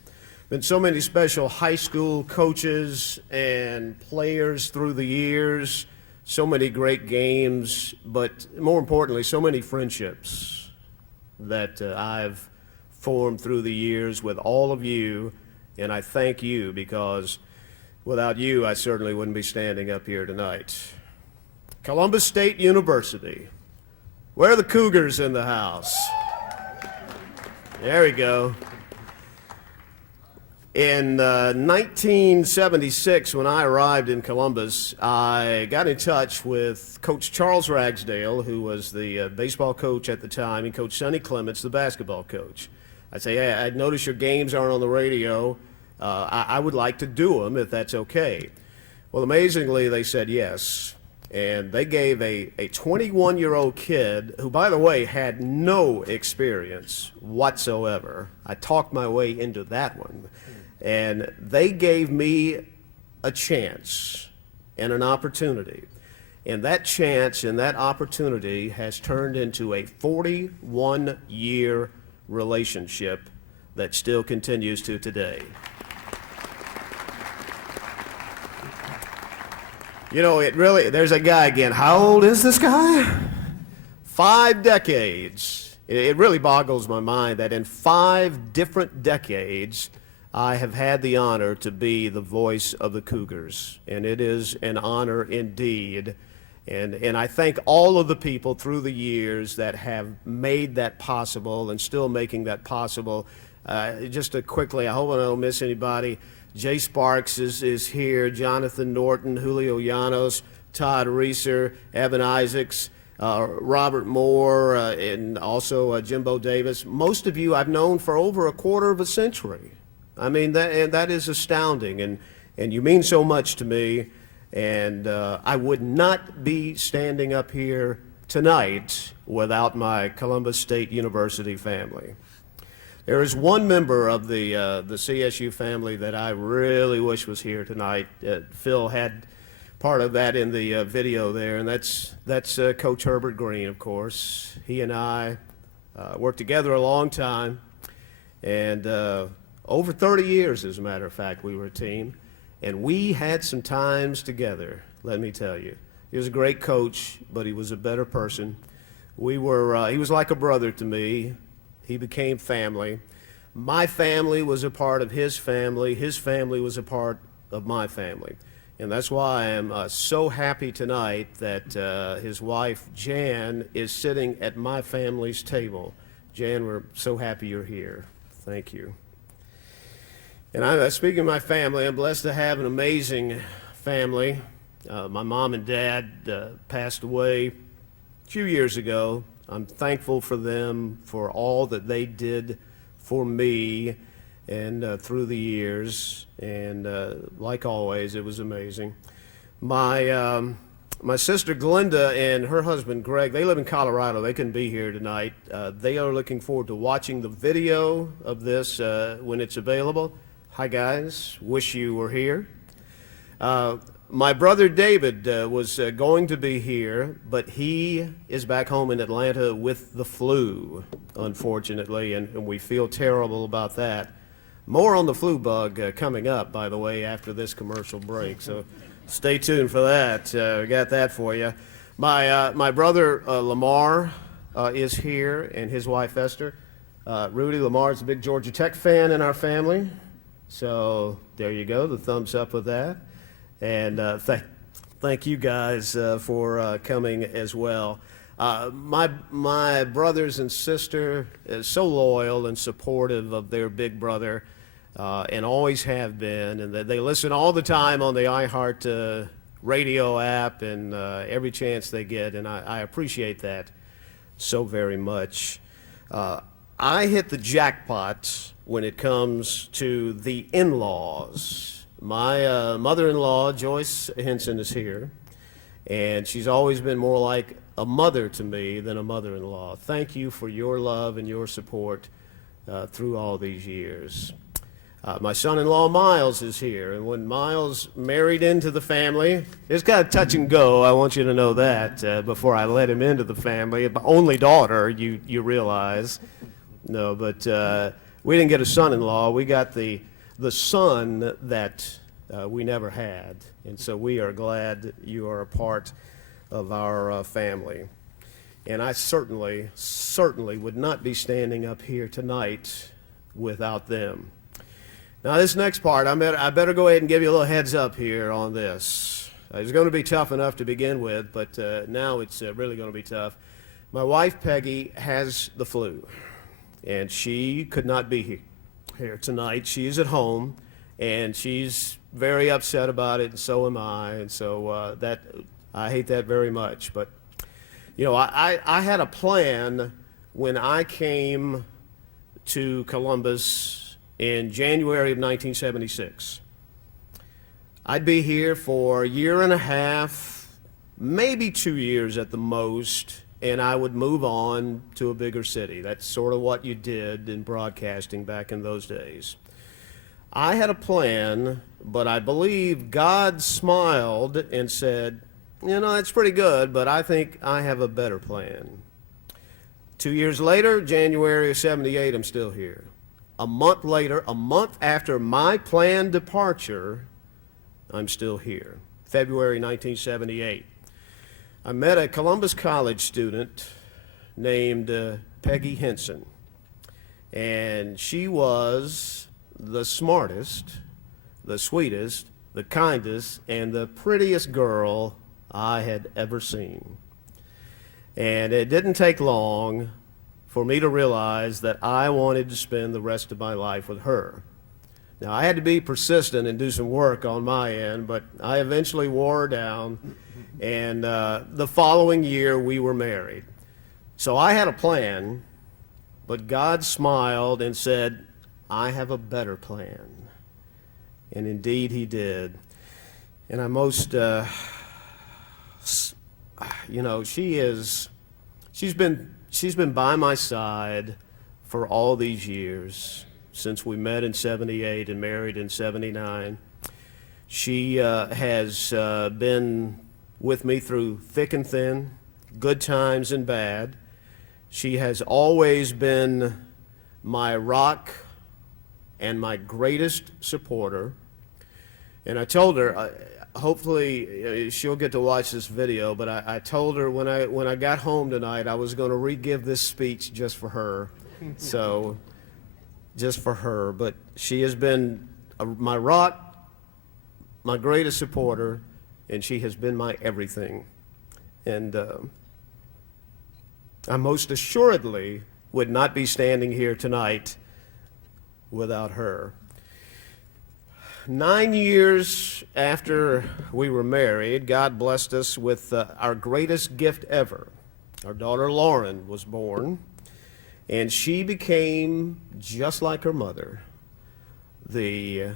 Been so many special high school coaches and players through the years, so many great games, but more importantly, so many friendships that I've formed through the years with all of you, and I thank you, because without you, I certainly wouldn't be standing up here tonight. Columbus State University. Where are the Cougars in the house? There we go. In 1976, when I arrived in Columbus, I got in touch with Coach Charles Ragsdale, who was the baseball coach at the time, and Coach Sonny Clements, the basketball coach. I say, hey, I notice your games aren't on the radio. I would like to do them if that's okay. Well, amazingly, they said yes. And they gave a 21-year-old kid, who, by the way, had no experience whatsoever. I talked my way into that one. And they gave me a chance and an opportunity. And that chance and that opportunity has turned into a 41-year relationship that still continues to today. You know, there's a guy again. How old is this guy? 5 decades. It really boggles my mind that in 5 different decades, I have had the honor to be the voice of the Cougars. And it is an honor indeed. And I thank all of the people through the years that have made that possible and still making that possible. Just to quickly, I hope I don't miss anybody. Jay Sparks is here, Jonathan Norton, Julio Llanos, Todd Reeser, Evan Isaacs, Robert Moore, and also Jimbo Davis. Most of you I've known for over a quarter of a century. I mean, that is astounding, and you mean so much to me. And I would not be standing up here tonight without my Columbus State University family. There is one member of the CSU family that I really wish was here tonight. Phil had part of that in the video there, and that's Coach Herbert Green, of course. He and I worked together a long time, And over 30 years, as a matter of fact, we were a team. And we had some times together, let me tell you. He was a great coach, but he was a better person. He was like a brother to me. He became family. My family was a part of his family. His family was a part of my family. And that's why I am so happy tonight that his wife, Jan, is sitting at my family's table. Jan, we're so happy you're here. Thank you. And speaking of my family, I'm blessed to have an amazing family. My mom and dad passed away a few years ago. I'm thankful for them, for all that they did for me and through the years. And like always, it was amazing. My sister Glenda and her husband Greg, they live in Colorado. They couldn't be here tonight. They are looking forward to watching the video of this when it's available. Hi, guys. Wish you were here. My brother David was going to be here, but he is back home in Atlanta with the flu, unfortunately, and we feel terrible about that. More on the flu bug coming up, by the way, after this commercial break, so stay tuned for that. We got that for you. My brother Lamar is here, and his wife Esther. Rudy, Lamar's a big Georgia Tech fan in our family, so there you go, the thumbs up with that. And thank you guys for coming as well. My brothers and sister is so loyal and supportive of their big brother, and always have been. And they listen all the time on the iHeart radio app and every chance they get, and I appreciate that so very much. I hit the jackpot when it comes to the in-laws. My mother-in-law, Joyce Henson, is here, and she's always been more like a mother to me than a mother-in-law. Thank you for your love and your support through all these years. My son-in-law, Miles, is here, and when Miles married into the family, it's kind of touch and go, I want you to know that, before I let him into the family. My only daughter, you realize. No, but we didn't get a son-in-law. We got the son that we never had. And so we are glad you are a part of our family. And I certainly would not be standing up here tonight without them. Now this next part, I better go ahead and give you a little heads up here on this. It's going to be tough enough to begin with, but now it's really going to be tough. My wife, Peggy, has the flu, and she could not be here tonight. She's at home, and she's very upset about it, and so am I, and so I hate that very much. But you know, I had a plan when I came to Columbus in January of 1976. I'd be here for a year and a half, maybe 2 years at the most, and I would move on to a bigger city. That's sort of what you did in broadcasting back in those days. I had a plan, but I believe God smiled and said, you know, that's pretty good, but I think I have a better plan. 2 years later, January of 78, I'm still here. A month later, a month after my planned departure, I'm still here. February 1978. I met a Columbus College student named Peggy Henson, and she was the smartest, the sweetest, the kindest, and the prettiest girl I had ever seen. And it didn't take long for me to realize that I wanted to spend the rest of my life with her. Now, I had to be persistent and do some work on my end, but I eventually wore her down, and the following year we were married. So I had a plan, but God smiled and said, I have a better plan. And indeed he did. And I most, you know, she's been by my side for all these years, since we met in 78 and married in 79. She has been with me through thick and thin, good times and bad. She has always been my rock and my greatest supporter. And I told her, hopefully she'll get to watch this video, but I told her when I got home tonight I was going to re-give this speech just for her. So, just for her. But she has been my rock, my greatest supporter, and she has been my everything. And I most assuredly would not be standing here tonight without her. 9 years after we were married, God blessed us with our greatest gift ever. Our daughter Lauren was born, and she became just like her mother, the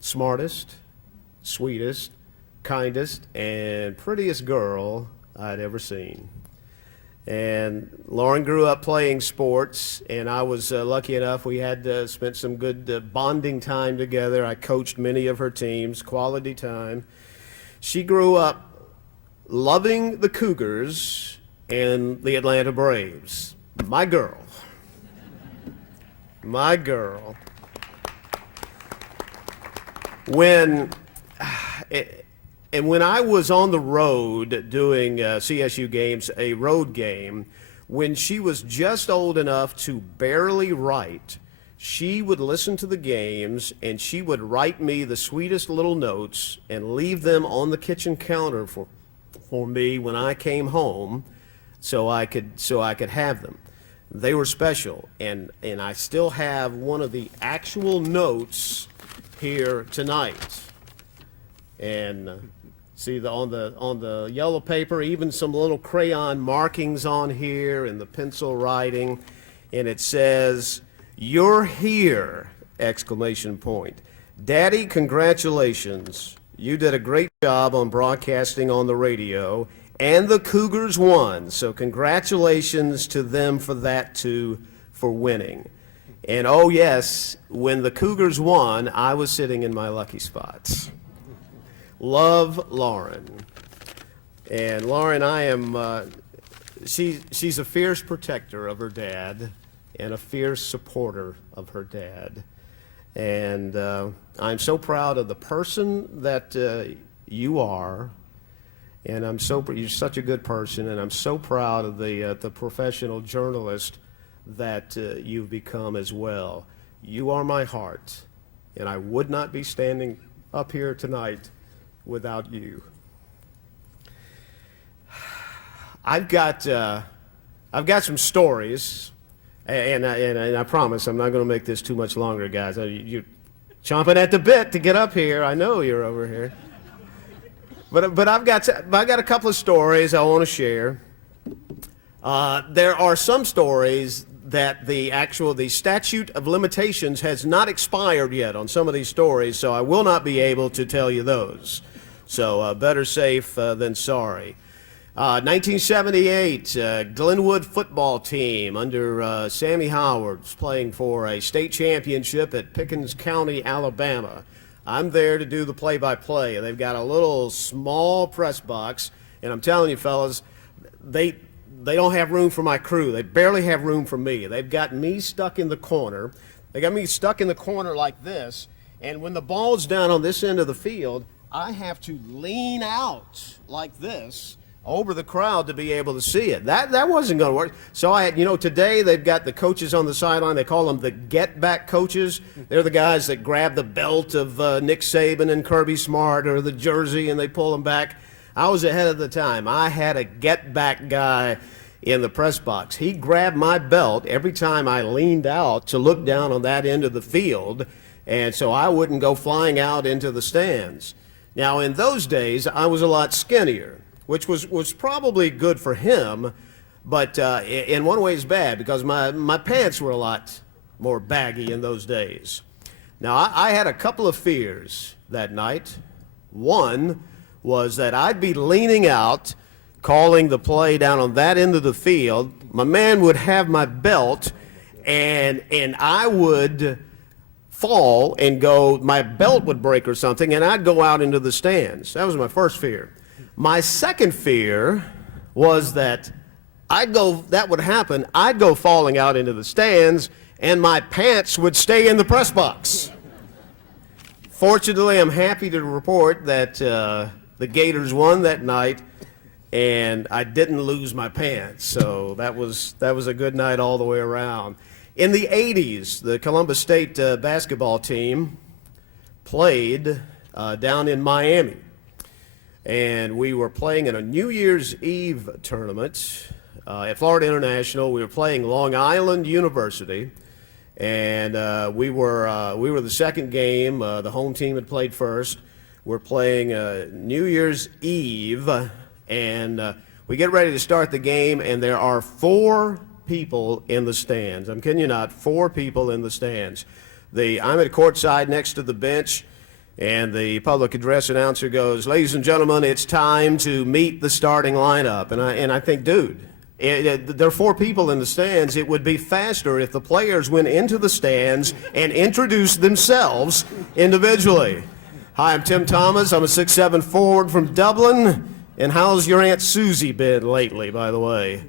smartest, sweetest, kindest, and prettiest girl I'd ever seen. And Lauren grew up playing sports, and I was lucky enough we had spent some good bonding time together. I coached many of her teams, quality time. She grew up loving the Cougars and the Atlanta Braves. My girl. My girl. When I was on the road doing CSU games, a road game, when she was just old enough to barely write, she would listen to the games and she would write me the sweetest little notes and leave them on the kitchen counter for me when I came home so I could have them. They were special, and I still have one of the actual notes here tonight. And see on the yellow paper, even some little crayon markings on here and the pencil writing, and it says, "You're here!" exclamation point. Daddy, congratulations. You did a great job on broadcasting on the radio, and the Cougars won. So congratulations to them for that too, for winning. And oh yes, when the Cougars won, I was sitting in my lucky spots. Love Lauren. And Lauren, she's a fierce protector of her dad and a fierce supporter of her dad. And I'm so proud of the person that you are, and you're such a good person, and I'm so proud of the professional journalist that you've become as well. You are my heart, and I would not be standing up here tonight without you. I've got some stories, and I promise I'm not going to make this too much longer, guys. You're chomping at the bit to get up here. I know you're over here. But I've got a couple of stories I want to share. There are some stories that the statute of limitations has not expired yet on some of these stories, so I will not be able to tell you those. So better safe than sorry. 1978, Glenwood football team under Sammy Howard playing for a state championship at Pickens County, Alabama. I'm there to do the play-by-play. They've got a little small press box, and I'm telling you, fellas, they don't have room for my crew. They barely have room for me. They've got me stuck in the corner. They got me stuck in the corner like this, and when the ball's down on this end of the field, I have to lean out like this over the crowd to be able to see it. That wasn't going to work. So today they've got the coaches on the sideline. They call them the get-back coaches. They're the guys that grab the belt of Nick Saban and Kirby Smart or the jersey and they pull them back. I was ahead of the time. I had a get-back guy in the press box. He grabbed my belt every time I leaned out to look down on that end of the field, and so I wouldn't go flying out into the stands. Now, in those days, I was a lot skinnier, which was probably good for him, but in one way it's bad because my pants were a lot more baggy in those days. Now, I had a couple of fears that night. One was that I'd be leaning out, calling the play down on that end of the field. My man would have my belt, and I would fall and my belt would break or something, and I'd go out into the stands. That was my first fear. My second fear was that that would happen. I'd go falling out into the stands, and my pants would stay in the press box. Fortunately, I'm happy to report that the Gators won that night, and I didn't lose my pants. So that was a good night all the way around. In the 80s, the Columbus State basketball team played down in Miami. And we were playing in a New Year's Eve tournament at Florida International. We were playing Long Island University. And we were the second game. The home team had played first. We're playing New Year's Eve. And we get ready to start the game, and there are 4 people in the stands. I'm kidding you not, 4 people in the stands. I'm at courtside next to the bench, and the public address announcer goes, "Ladies and gentlemen, it's time to meet the starting lineup." And I think, dude, there are 4 people in the stands. It would be faster if the players went into the stands and introduced themselves individually. Hi, I'm Tim Thomas. I'm a 6'7" forward from Dublin. And how's your Aunt Susie been lately, by the way?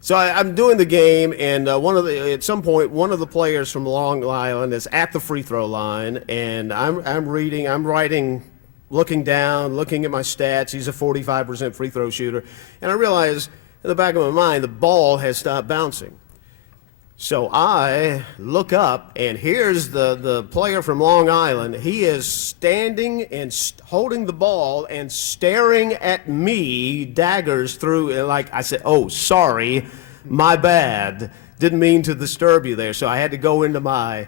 So I'm doing the game, and at some point, one of the players from Long Island is at the free throw line, and I'm writing, looking down, looking at my stats. He's a 45% free throw shooter, and I realize in the back of my mind the ball has stopped bouncing. So I look up, and here's the player from Long Island. He is standing and holding the ball and staring at me, daggers through, like I said, "Oh, sorry, my bad. Didn't mean to disturb you there." So I had to go into my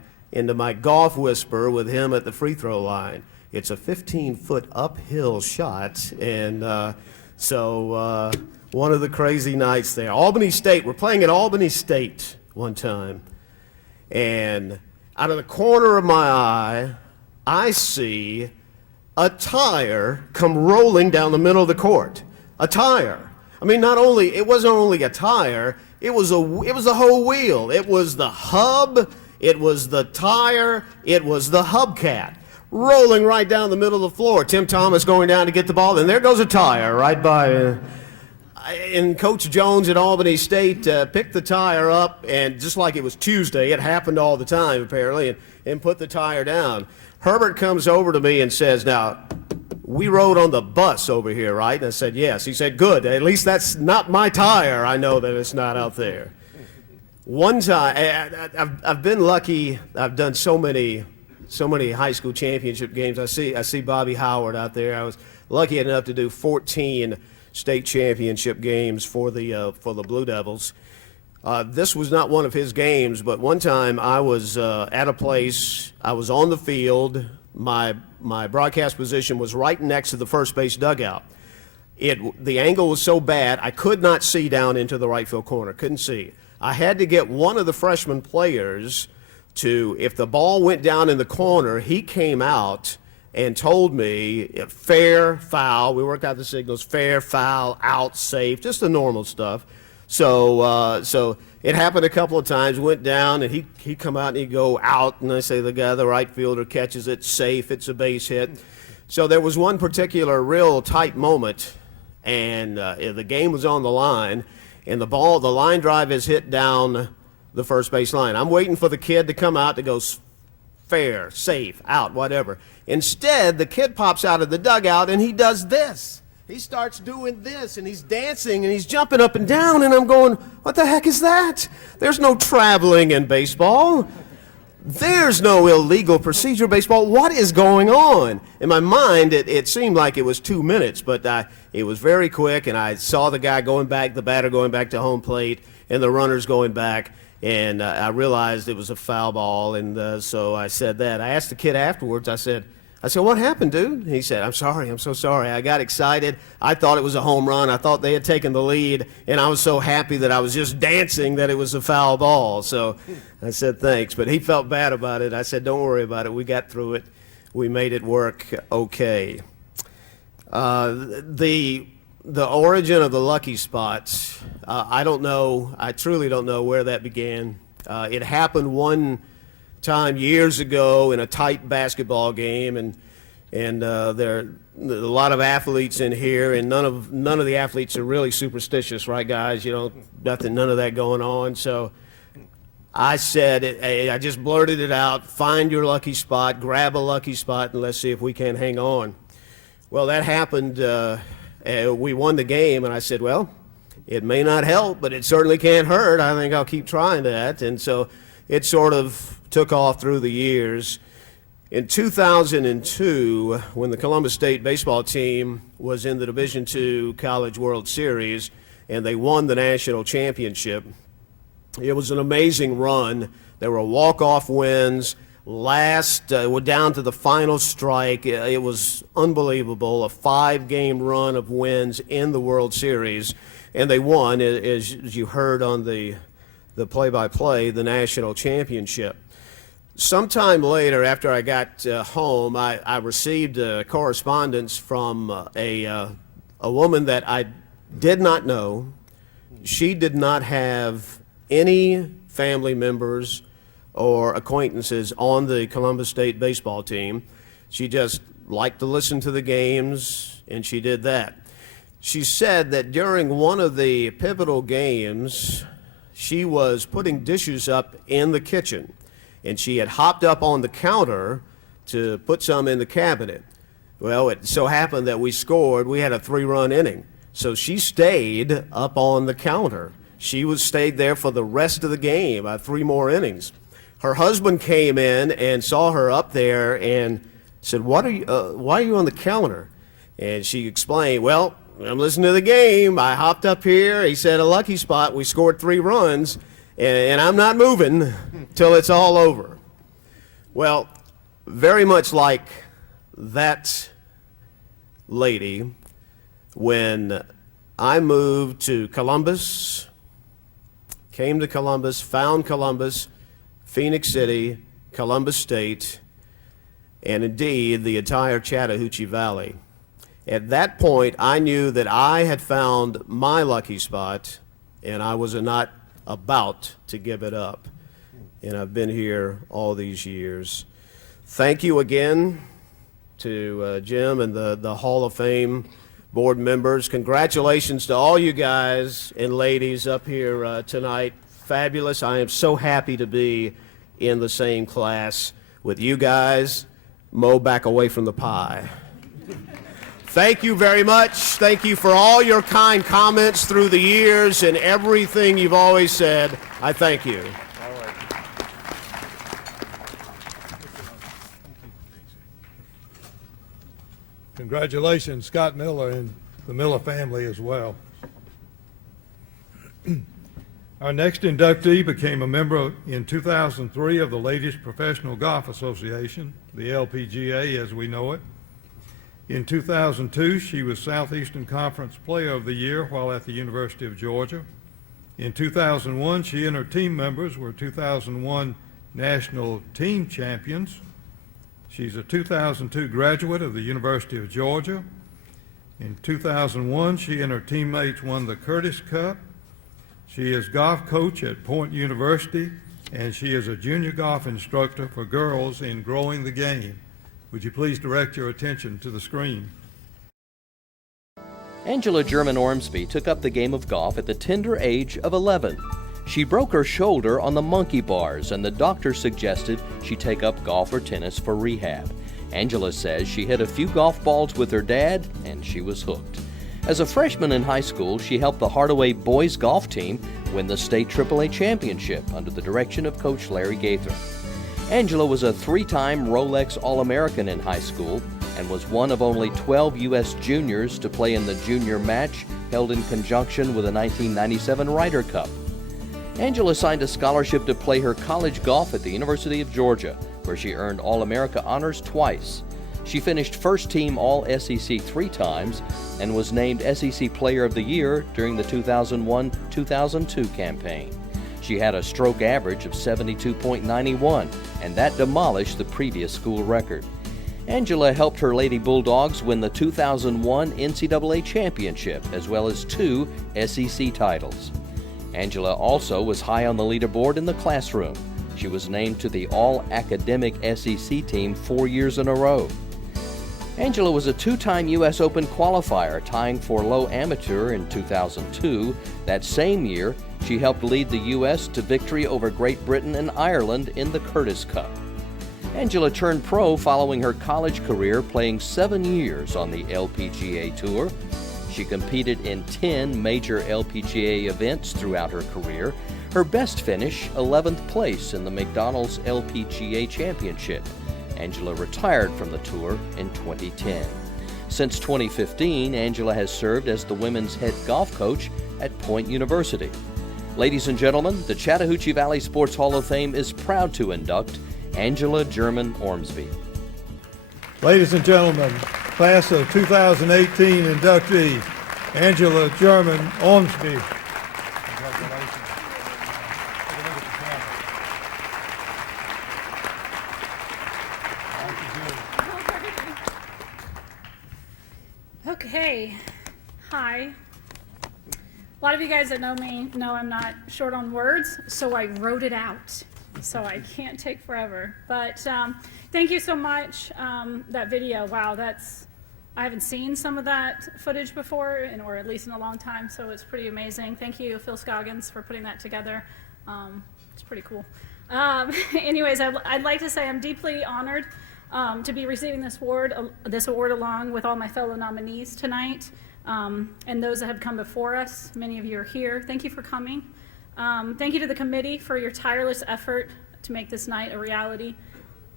golf whisper with him at the free throw line. It's a 15-foot uphill shot, and so one of the crazy nights there. Albany State, we're playing at Albany State one time, and out of the corner of my eye, I see a tire come rolling down the middle of the court. A tire. I mean, it wasn't only a tire, it was the whole wheel. It was the hub, it was the tire, it was the hubcap, rolling right down the middle of the floor. Tim Thomas going down to get the ball, and there goes a tire right by. And Coach Jones at Albany State picked the tire up, and just like it was Tuesday, it happened all the time apparently, and put the tire down. Herbert comes over to me and says, "Now, we rode on the bus over here, right?" And I said, "Yes." He said, "Good. At least that's not my tire. I know that it's not out there." One time, I've been lucky. I've done so many high school championship games. I see Bobby Howard out there. I was lucky enough to do 14 state championship games for the Blue Devils. This was not one of his games, but one time I was at a place. I was on the field. My broadcast position was right next to the first base dugout. The angle was so bad I could not see down into the right field corner. Couldn't see. I had to get one of the freshman players to, if the ball went down in the corner, he came out and told me fair, foul. We worked out the signals: fair, foul, out, safe, just the normal stuff. So it happened a couple of times. Went down, and he'd come out and he'd go out, and I say the guy, the right fielder, catches it, safe. It's a base hit. So there was one particular real tight moment, and the game was on the line, and the line drive is hit down the first base line. I'm waiting for the kid to come out to go fair, safe, out, whatever. Instead, the kid pops out of the dugout, and he does this. He starts doing this, and he's dancing, and he's jumping up and down, and I'm going, what the heck is that? There's no traveling in baseball. There's no illegal procedure in baseball. What is going on? In my mind, it seemed like it was 2 minutes, but it was very quick, and I saw the guy going back, the batter going back to home plate, and the runners going back. And I realized it was a foul ball, and so I said that. I asked the kid afterwards, I said, "What happened, dude?" He said, I'm so sorry. I got excited. I thought it was a home run. I thought they had taken the lead, and I was so happy that I was just dancing that it was a foul ball." So I said, "Thanks." But he felt bad about it. I said, "Don't worry about it. We got through it. We made it work okay." The origin of the lucky spots, I don't know. I truly don't know where that began. It happened one time years ago in a tight basketball game, and there are a lot of athletes in here, and none of the athletes are really superstitious, right, guys? None of that going on. So I said, I just blurted it out, find your lucky spot, grab a lucky spot, and let's see if we can hang on. Well, that happened. We won the game, and I said, well, it may not help, but it certainly can't hurt. I think I'll keep trying that. And so it sort of took off through the years. In 2002, when the Columbus State baseball team was in the Division II College World Series, and they won the national championship, it was an amazing run. There were walk-off wins. We're down to the final strike. It was unbelievable, a 5-game run of wins in the World Series. And they won, as you heard on the play-by-play, the national championship. Sometime later, after I got home, I received correspondence from a woman that I did not know. She did not have any family members or acquaintances on the Columbus State baseball team. She just liked to listen to the games, and she did that. She said that during one of the pivotal games, she was putting dishes up in the kitchen, and she had hopped up on the counter to put some in the cabinet. Well, it so happened that we scored. We had a 3-run inning. So she stayed up on the counter. She stayed there for the rest of the game, 3 more innings. Her husband came in and saw her up there and said, why are you on the counter? And she explained, well, I'm listening to the game. I hopped up here. He said a lucky spot. We scored 3 runs, and I'm not moving till it's all over. Well, very much like that lady, when I moved to Columbus, came to Columbus, found Columbus, Phoenix City, Columbus State, and indeed the entire Chattahoochee Valley. At that point, I knew that I had found my lucky spot, and I was not about to give it up. And I've been here all these years. Thank you again to Jim and the Hall of Fame board members. Congratulations to all you guys and ladies up here tonight. Fabulous. I am so happy to be in the same class with you guys. Mo, back away from the pie. Thank you very much. Thank you for all your kind comments through the years and everything you've always said. I thank you. Congratulations, Scott Miller and the Miller family as well. Our next inductee became a member in 2003 of the Ladies Professional Golf Association, the LPGA as we know it. In 2002, she was Southeastern Conference Player of the Year while at the University of Georgia. In 2001, she and her team members were 2001 National Team Champions. She's a 2002 graduate of the University of Georgia. In 2001, she and her teammates won the Curtis Cup. She is golf coach at Point University, and she is a junior golf instructor for girls in Growing the Game. Would you please direct your attention to the screen? Angela Jerman Ormsby took up the game of golf at the tender age of 11. She broke her shoulder on the monkey bars, and the doctor suggested she take up golf or tennis for rehab. Angela says she hit a few golf balls with her dad, and she was hooked. As a freshman in high school, she helped the Hardaway boys golf team win the state AAA championship under the direction of Coach Larry Gaither. Angela was a 3-time Rolex All-American in high school and was one of only 12 U.S. juniors to play in the junior match held in conjunction with the 1997 Ryder Cup. Angela signed a scholarship to play her college golf at the University of Georgia, where she earned All-America honors twice. She finished first team All-SEC 3 times and was named SEC Player of the Year during the 2001-2002 campaign. She had a stroke average of 72.91, and that demolished the previous school record. Angela helped her Lady Bulldogs win the 2001 NCAA championship, as well as 2 SEC titles. Angela also was high on the leaderboard in the classroom. She was named to the All-Academic SEC team 4 years in a row. Angela was a two-time U.S. Open qualifier, tying for low amateur in 2002. That same year, she helped lead the U.S. to victory over Great Britain and Ireland in the Curtis Cup. Angela turned pro following her college career, playing 7 years on the LPGA Tour. She competed in 10 major LPGA events throughout her career. Her best finish, 11th place in the McDonald's LPGA Championship. Angela retired from the tour in 2010. Since 2015, Angela has served as the women's head golf coach at Point University. Ladies and gentlemen, the Chattahoochee Valley Sports Hall of Fame is proud to induct Angela Jerman Ormsby. Ladies and gentlemen, class of 2018 inductee, Angela Jerman Ormsby. Okay, hi. A lot of you guys that know me know I'm not short on words, so I wrote it out. So I can't take forever. But thank you so much. That video, wow, I haven't seen some of that footage before, or at least in a long time, so it's pretty amazing. Thank you, Phil Scoggins, for putting that together. It's pretty cool. Anyways, I'd like to say I'm deeply honored to be receiving this award along with all my fellow nominees tonight, and those that have come before us. Many of you are here. Thank you for coming. Thank you to the committee for your tireless effort to make this night a reality.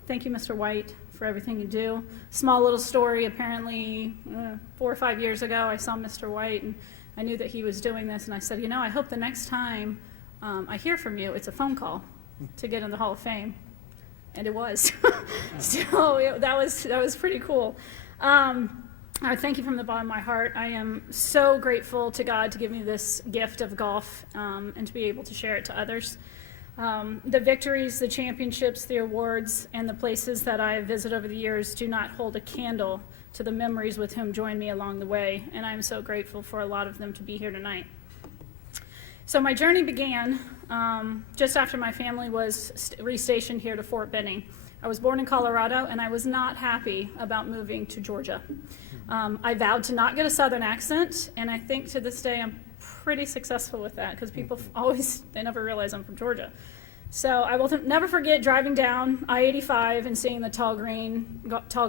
Thank you, Mr. White, for everything you do. Small little story, apparently 4 or 5 years ago, I saw Mr. White, and I knew that he was doing this, and I said, I hope the next time I hear from you, it's a phone call to get in the Hall of Fame. And it was. So that was pretty cool. I thank you from the bottom of my heart. I am so grateful to God to give me this gift of golf and to be able to share it to others. The victories, the championships, the awards, and the places that I have visited over the years do not hold a candle to the memories with whom joined me along the way, and I'm so grateful for a lot of them to be here tonight. So my journey began just after my family was restationed here to Fort Benning. I was born in Colorado, and I was not happy about moving to Georgia. I vowed to not get a Southern accent, and I think to this day I'm pretty successful with that because people they never realize I'm from Georgia. So I will never forget driving down I-85 and seeing the tall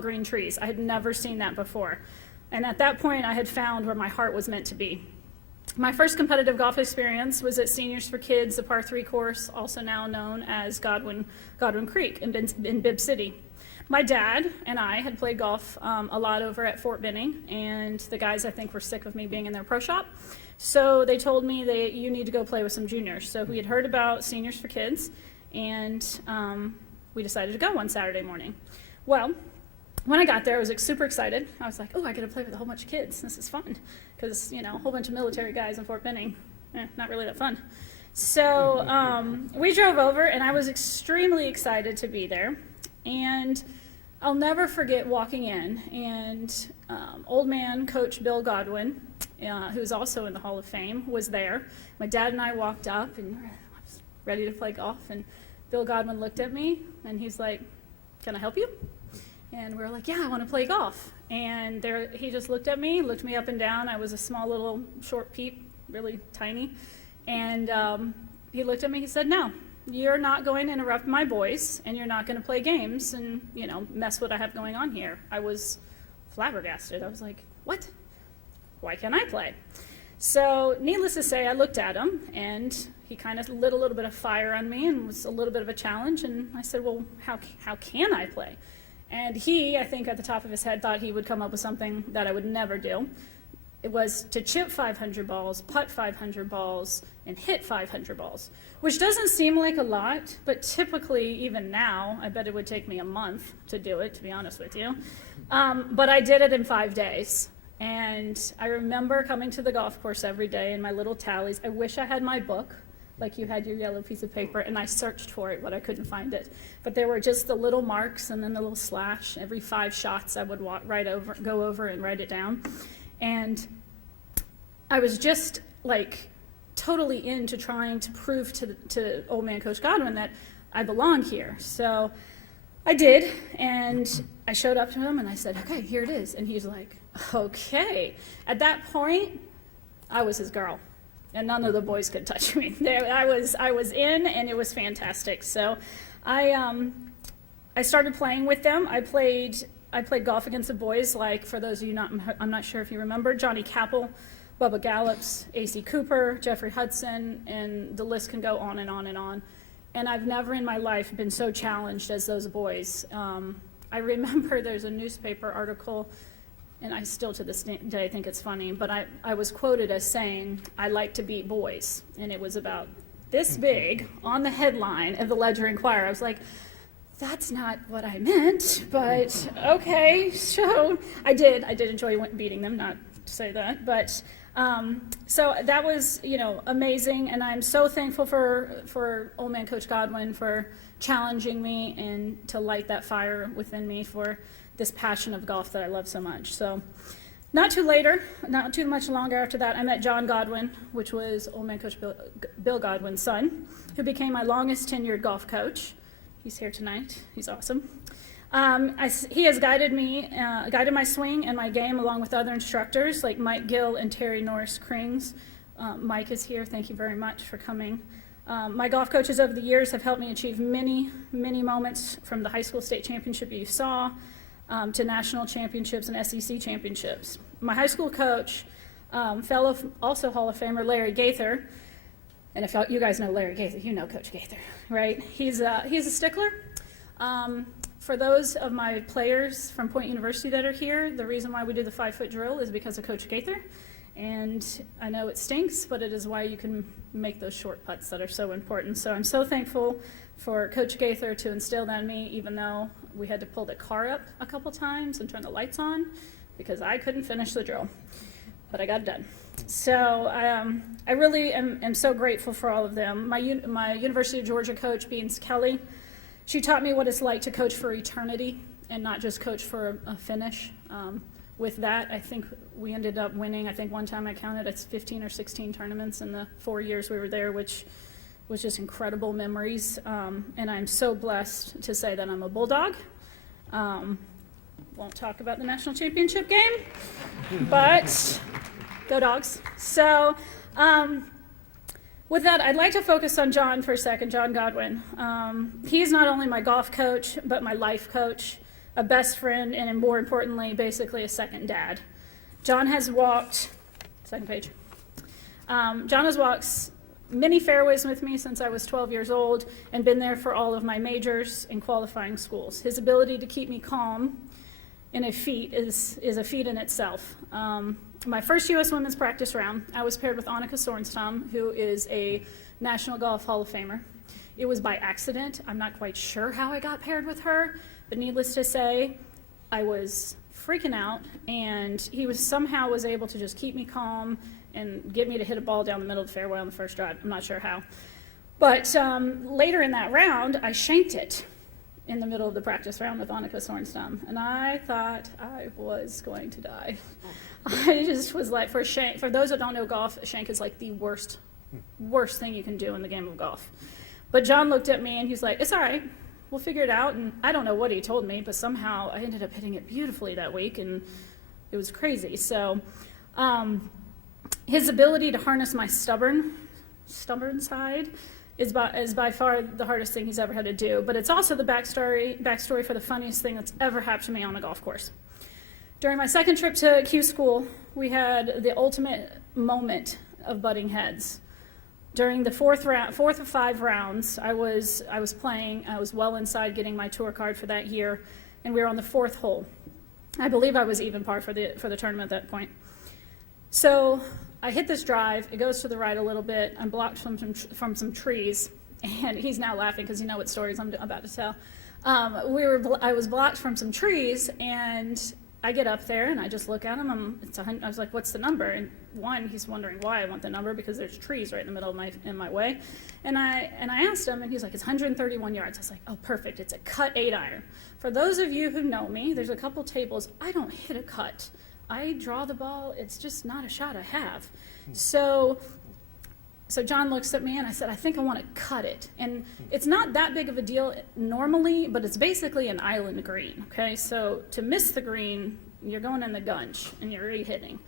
green trees. I had never seen that before. And at that point, I had found where my heart was meant to be. My first competitive golf experience was at Seniors for Kids, the par 3 course, also now known as Godwin Creek in Bibb City. My dad and I had played golf a lot over at Fort Benning, and the guys, I think, were sick of me being in their pro shop. So they told me that you need to go play with some juniors. So we had heard about Seniors for Kids, and we decided to go one Saturday morning. Well, when I got there, I was super excited. I was like, oh, I get to play with a whole bunch of kids. This is fun. Because, a whole bunch of military guys in Fort Benning, not really that fun. So we drove over, and I was extremely excited to be there. And I'll never forget walking in, and old man Coach Bill Godwin, who's also in the Hall of Fame, was there. My dad and I walked up, and I was ready to play golf. And Bill Godwin looked at me, and he's like, can I help you? And we were like, yeah, I want to play golf. And he just looked at me, looked me up and down. I was a small little short peep, really tiny. And he looked at me, he said, no, you're not going to interrupt my boys, and you're not going to play games and, mess what I have going on here. I was flabbergasted. I was like, what? Why can't I play? So needless to say, I looked at him, and he kind of lit a little bit of fire on me and was a little bit of a challenge. And I said, well, how can I play? And he, I think at the top of his head, thought he would come up with something that I would never do. It was to chip 500 balls, putt 500 balls, and hit 500 balls, which doesn't seem like a lot, but typically, even now, I bet it would take me a month to do it, to be honest with you. But I did it in 5 days. And I remember coming to the golf course every day in my little tallies. I wish I had my book, like you had your yellow piece of paper, and I searched for it, but I couldn't find it. But there were just the little marks and then the little slash. Every 5 shots, I would go over and write it down. And I was just like totally into trying to prove to old man Coach Godwin that I belong here. So I did, and I showed up to him and I said, okay, here it is. And he's like, okay. At that point, I was his girl, and none of the boys could touch me. I was in, and it was fantastic. So I started playing with them. I played golf against the boys, like, for those of you I'm not sure if you remember, Johnny Capel, Bubba Gallops, A.C. Cooper, Jeffrey Hudson, and the list can go on and on and on. And I've never in my life been so challenged as those boys. I remember there's a newspaper article, and I still to this day think it's funny, but I was quoted as saying, I like to beat boys. And it was about this big on the headline of the Ledger-Inquirer. I was like, that's not what I meant, but okay. So I did enjoy beating them, not to say that, but so that was, amazing, and I'm so thankful for old man Coach Godwin for challenging me and to light that fire within me for this passion of golf that I love so much. So not too much longer after that, I met John Godwin, which was old man Coach Bill Godwin's son, who became my longest tenured golf coach. He's here tonight. He's awesome. He has guided my swing and my game along with other instructors like Mike Gill and Terry Norris Krings. Mike is here. Thank you very much for coming. My golf coaches over the years have helped me achieve many, many moments, from the high school state championship you saw to national championships and SEC championships. My high school coach, fellow also Hall of Famer Larry Gaither, and if you guys know Larry Gaither, you know Coach Gaither, right? He's a stickler. For those of my players from Point University that are here, the reason why we do the 5-foot drill is because of Coach Gaither. And I know it stinks, but it is why you can make those short putts that are so important. So I'm so thankful for Coach Gaither to instill that in me, even though we had to pull the car up a couple times and turn the lights on because I couldn't finish the drill. But I got it done. So I really am so grateful for all of them. My University of Georgia coach, Beans Kelly, she taught me what it's like to coach for eternity and not just coach for a finish. With that, I think we ended up winning, I think one time I counted, it's 15 or 16 tournaments in the 4 years we were there, which was just incredible memories. And I'm so blessed to say that I'm a Bulldog. Won't talk about the national championship game, but go Dogs. So with that, I'd like to focus on John for a second, John Godwin. He's not only my golf coach, but my life coach, a best friend, and more importantly, basically a second dad. John has walked, second page. John has walked many fairways with me since I was 12 years old and been there for all of my majors and qualifying schools. His ability to keep me calm in a feat is a feat in itself. My first U.S. women's practice round, I was paired with Annika Sorenstam, who is a National Golf Hall of Famer. It was by accident. I'm not quite sure how I got paired with her, but needless to say, I was freaking out, and he somehow was able to just keep me calm and get me to hit a ball down the middle of the fairway on the first drive. I'm not sure how. But later in that round, I shanked it in the middle of the practice round with Annika Sorenstam, and I thought I was going to die. I just was like, for those that don't know golf, a shank is like the worst thing you can do in the game of golf. But John looked at me and he's like, it's all right, we'll figure it out. And I don't know what he told me, but somehow I ended up hitting it beautifully that week, and it was crazy. So his ability to harness my stubborn side is by far the hardest thing he's ever had to do. But it's also the backstory for the funniest thing that's ever happened to me on a golf course. During my second trip to Q School, we had the ultimate moment of butting heads. During the fourth of 5 rounds, I was playing. I was well inside getting my tour card for that year, and we were on the 4th hole. I believe I was even par for the tournament at that point. So I hit this drive. It goes to the right a little bit. I'm blocked from some trees, and he's now laughing because you know what stories I'm about to tell. I was blocked from some trees, and I get up there and I just look at him. I was like, "What's the number?" And he's wondering why I want the number because there's trees right in the middle of my way. And I asked him, and he's like, "It's 131 yards." I was like, "Oh, perfect! It's a cut 8-iron." For those of you who know me, there's a couple tables. I don't hit a cut. I draw the ball. It's just not a shot I have. So So John looks at me and I said, I think I want to cut it. And it's not that big of a deal normally, but it's basically an island green, okay? So to miss the green, you're going in the gunch and you're re-hitting.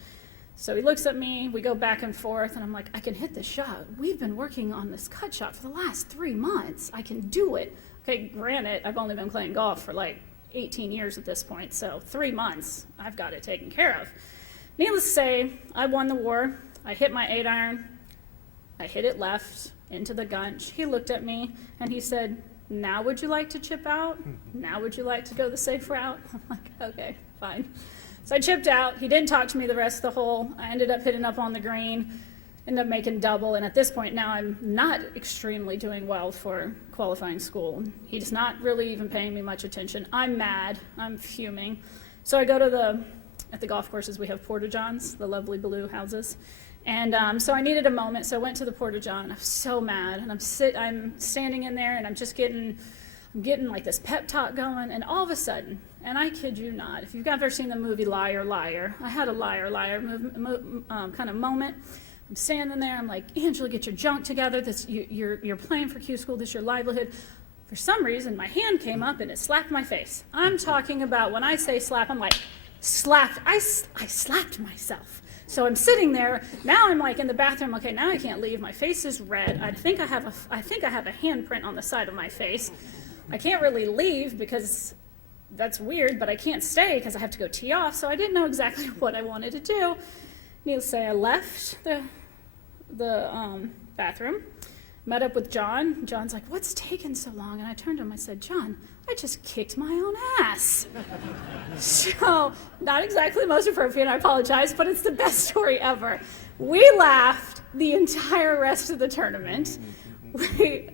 So he looks at me, we go back and forth, and I'm like, I can hit the shot. We've been working on this cut shot for the last 3 months. I can do it. Okay, granted, I've only been playing golf for like 18 years at this point, so 3 months, I've got it taken care of. Needless to say, I won the war. I hit my 8-iron. I hit it left into the gunch. He looked at me and he said, now would you like to chip out? Now would you like to go the safe route? I'm like, okay, fine. So I chipped out. He didn't talk to me the rest of the hole. I ended up hitting up on the green, ended up making double, and at this point now I'm not extremely doing well for qualifying school. He's not really even paying me much attention. I'm mad. I'm fuming. So I go to at the golf courses we have porta-johns, the lovely blue houses. And so I needed a moment, so I went to the porta-john. I'm so mad, and I'm standing in there, and I'm getting like this pep talk going, and all of a sudden, and I kid you not, if you've ever seen the movie Liar, Liar, I had a liar kind of moment. I'm standing there, I'm like, Angela, get your junk together. You're playing for Q School, this is your livelihood. For some reason, my hand came up and it slapped my face. I'm talking about, when I say slap, I'm like, slapped. I slapped myself. So I'm sitting there, now I'm like in the bathroom, okay, now I can't leave, my face is red, I think I have a handprint on the side of my face. I can't really leave because that's weird, but I can't stay because I have to go tee off, so I didn't know exactly what I wanted to do. Needless to say, I left the bathroom, met up with John. John's like, what's taking so long? And I turned to him, I said, John, I just kicked my own ass. So, not exactly the most appropriate, I apologize, but it's the best story ever. We laughed the entire rest of the tournament.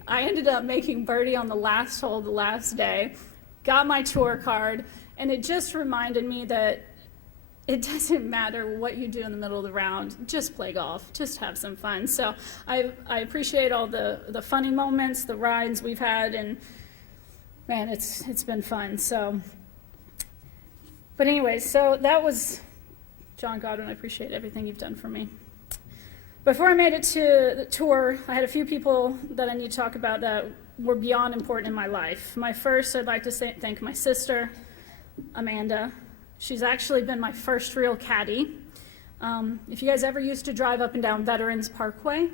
I ended up making birdie on the last hole the last day, got my tour card, and it just reminded me that it doesn't matter what you do in the middle of the round, just play golf, just have some fun. So I appreciate all the funny moments, the rides we've had, and man, it's been fun. So, but anyway, so that was John Godwin. I appreciate everything you've done for me. Before I made it to the tour, I had a few people that I need to talk about that were beyond important in my life. My first, I'd like to thank my sister, Amanda. She's actually been my first real caddy. If you guys ever used to drive up and down Veterans Parkway,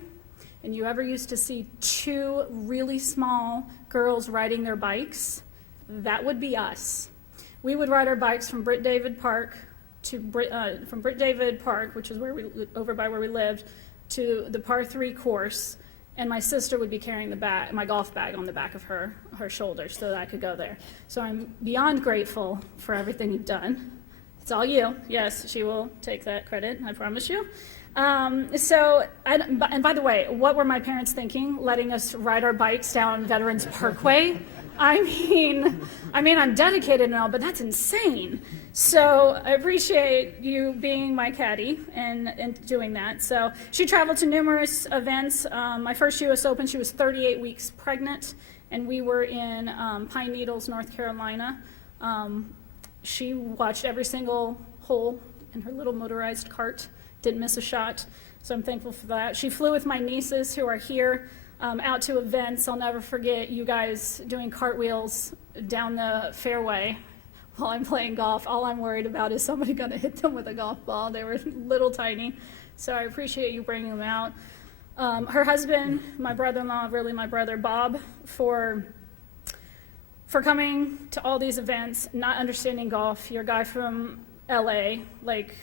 and you ever used to see 2 really small girls riding their bikes, that would be us. We would ride our bikes from Britt David Park, which is over by where we lived, to the par 3 course, and my sister would be carrying my golf bag on the back of her shoulder so that I could go there. So I'm beyond grateful for everything you've done. It's all you. Yes, she will take that credit, I promise you. And by the way, what were my parents thinking, letting us ride our bikes down Veterans Parkway? I mean, I'm dedicated and all, but that's insane. So I appreciate you being my caddy and doing that. So she traveled to numerous events. My first U.S. Open, she was 38 weeks pregnant, and we were in Pine Needles, North Carolina. She watched every single hole in her little motorized cart, didn't miss a shot, so I'm thankful for that. She flew with my nieces who are here out to events. I'll never forget you guys doing cartwheels down the fairway while I'm playing golf. All I'm worried about is somebody going to hit them with a golf ball. They were little tiny, so I appreciate you bringing them out. Her husband, my brother-in-law, really my brother Bob, for coming to all these events, not understanding golf. You're a guy from LA, like,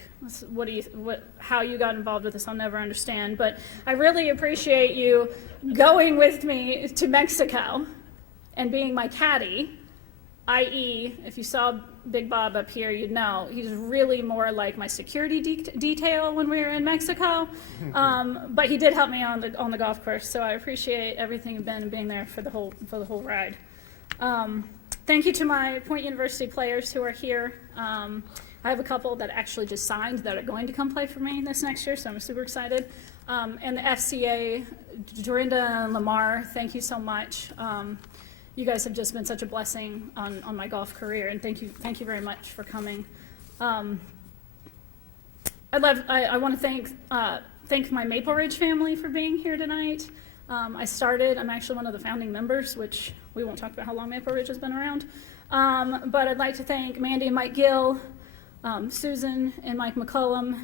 how you got involved with this, I'll never understand. But I really appreciate you going with me to Mexico and being my caddy, i.e., if you saw Big Bob up here, you'd know he's really more like my security detail when we were in Mexico. But he did help me on the golf course, so I appreciate everything you've been and being there for the whole ride. Thank you to my Point University players who are here. I have a couple that actually just signed that are going to come play for me this next year, so I'm super excited. And the FCA, Dorinda and Lamar, thank you so much. You guys have just been such a blessing on my golf career, and thank you very much for coming. I want to thank my Maple Ridge family for being here tonight. I'm actually one of the founding members, which we won't talk about how long Maple Ridge has been around. But I'd like to thank Mandy and Mike Gill, Susan and Mike McCullum,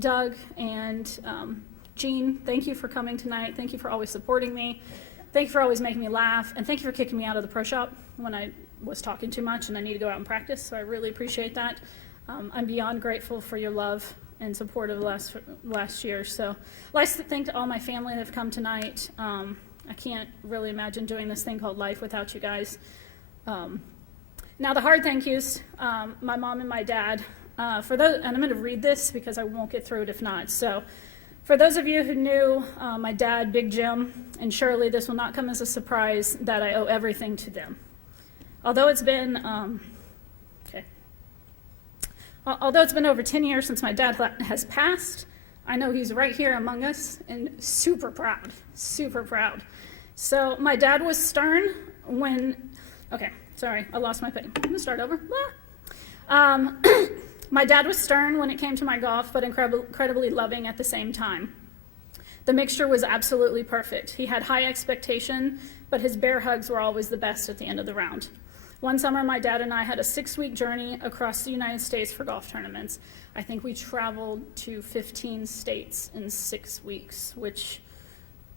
Doug and Jean. Thank you for coming tonight. Thank you for always supporting me. Thank you for always making me laugh. And thank you for kicking me out of the pro shop when I was talking too much and I need to go out and practice. So I really appreciate that. I'm beyond grateful for your love and support of the last year. So I'd like to thank all my family that have come tonight. I can't really imagine doing this thing called life without you guys. Now the hard thank yous, my mom and my dad. For those, and I'm going to read this because I won't get through it if not. So for those of you who knew my dad, Big Jim, and Shirley, this will not come as a surprise that I owe everything to them. Although it's been over 10 years since my dad has passed, I know he's right here among us and super proud, super proud. So my dad was stern when, okay, sorry, I lost my pen. I'm gonna start over. My dad was stern when it came to my golf, but incredibly loving at the same time. The mixture was absolutely perfect. He had high expectation, but his bear hugs were always the best at the end of the round. One summer, my dad and I had a 6-week journey across the United States for golf tournaments. I think we traveled to 15 states in 6 weeks, which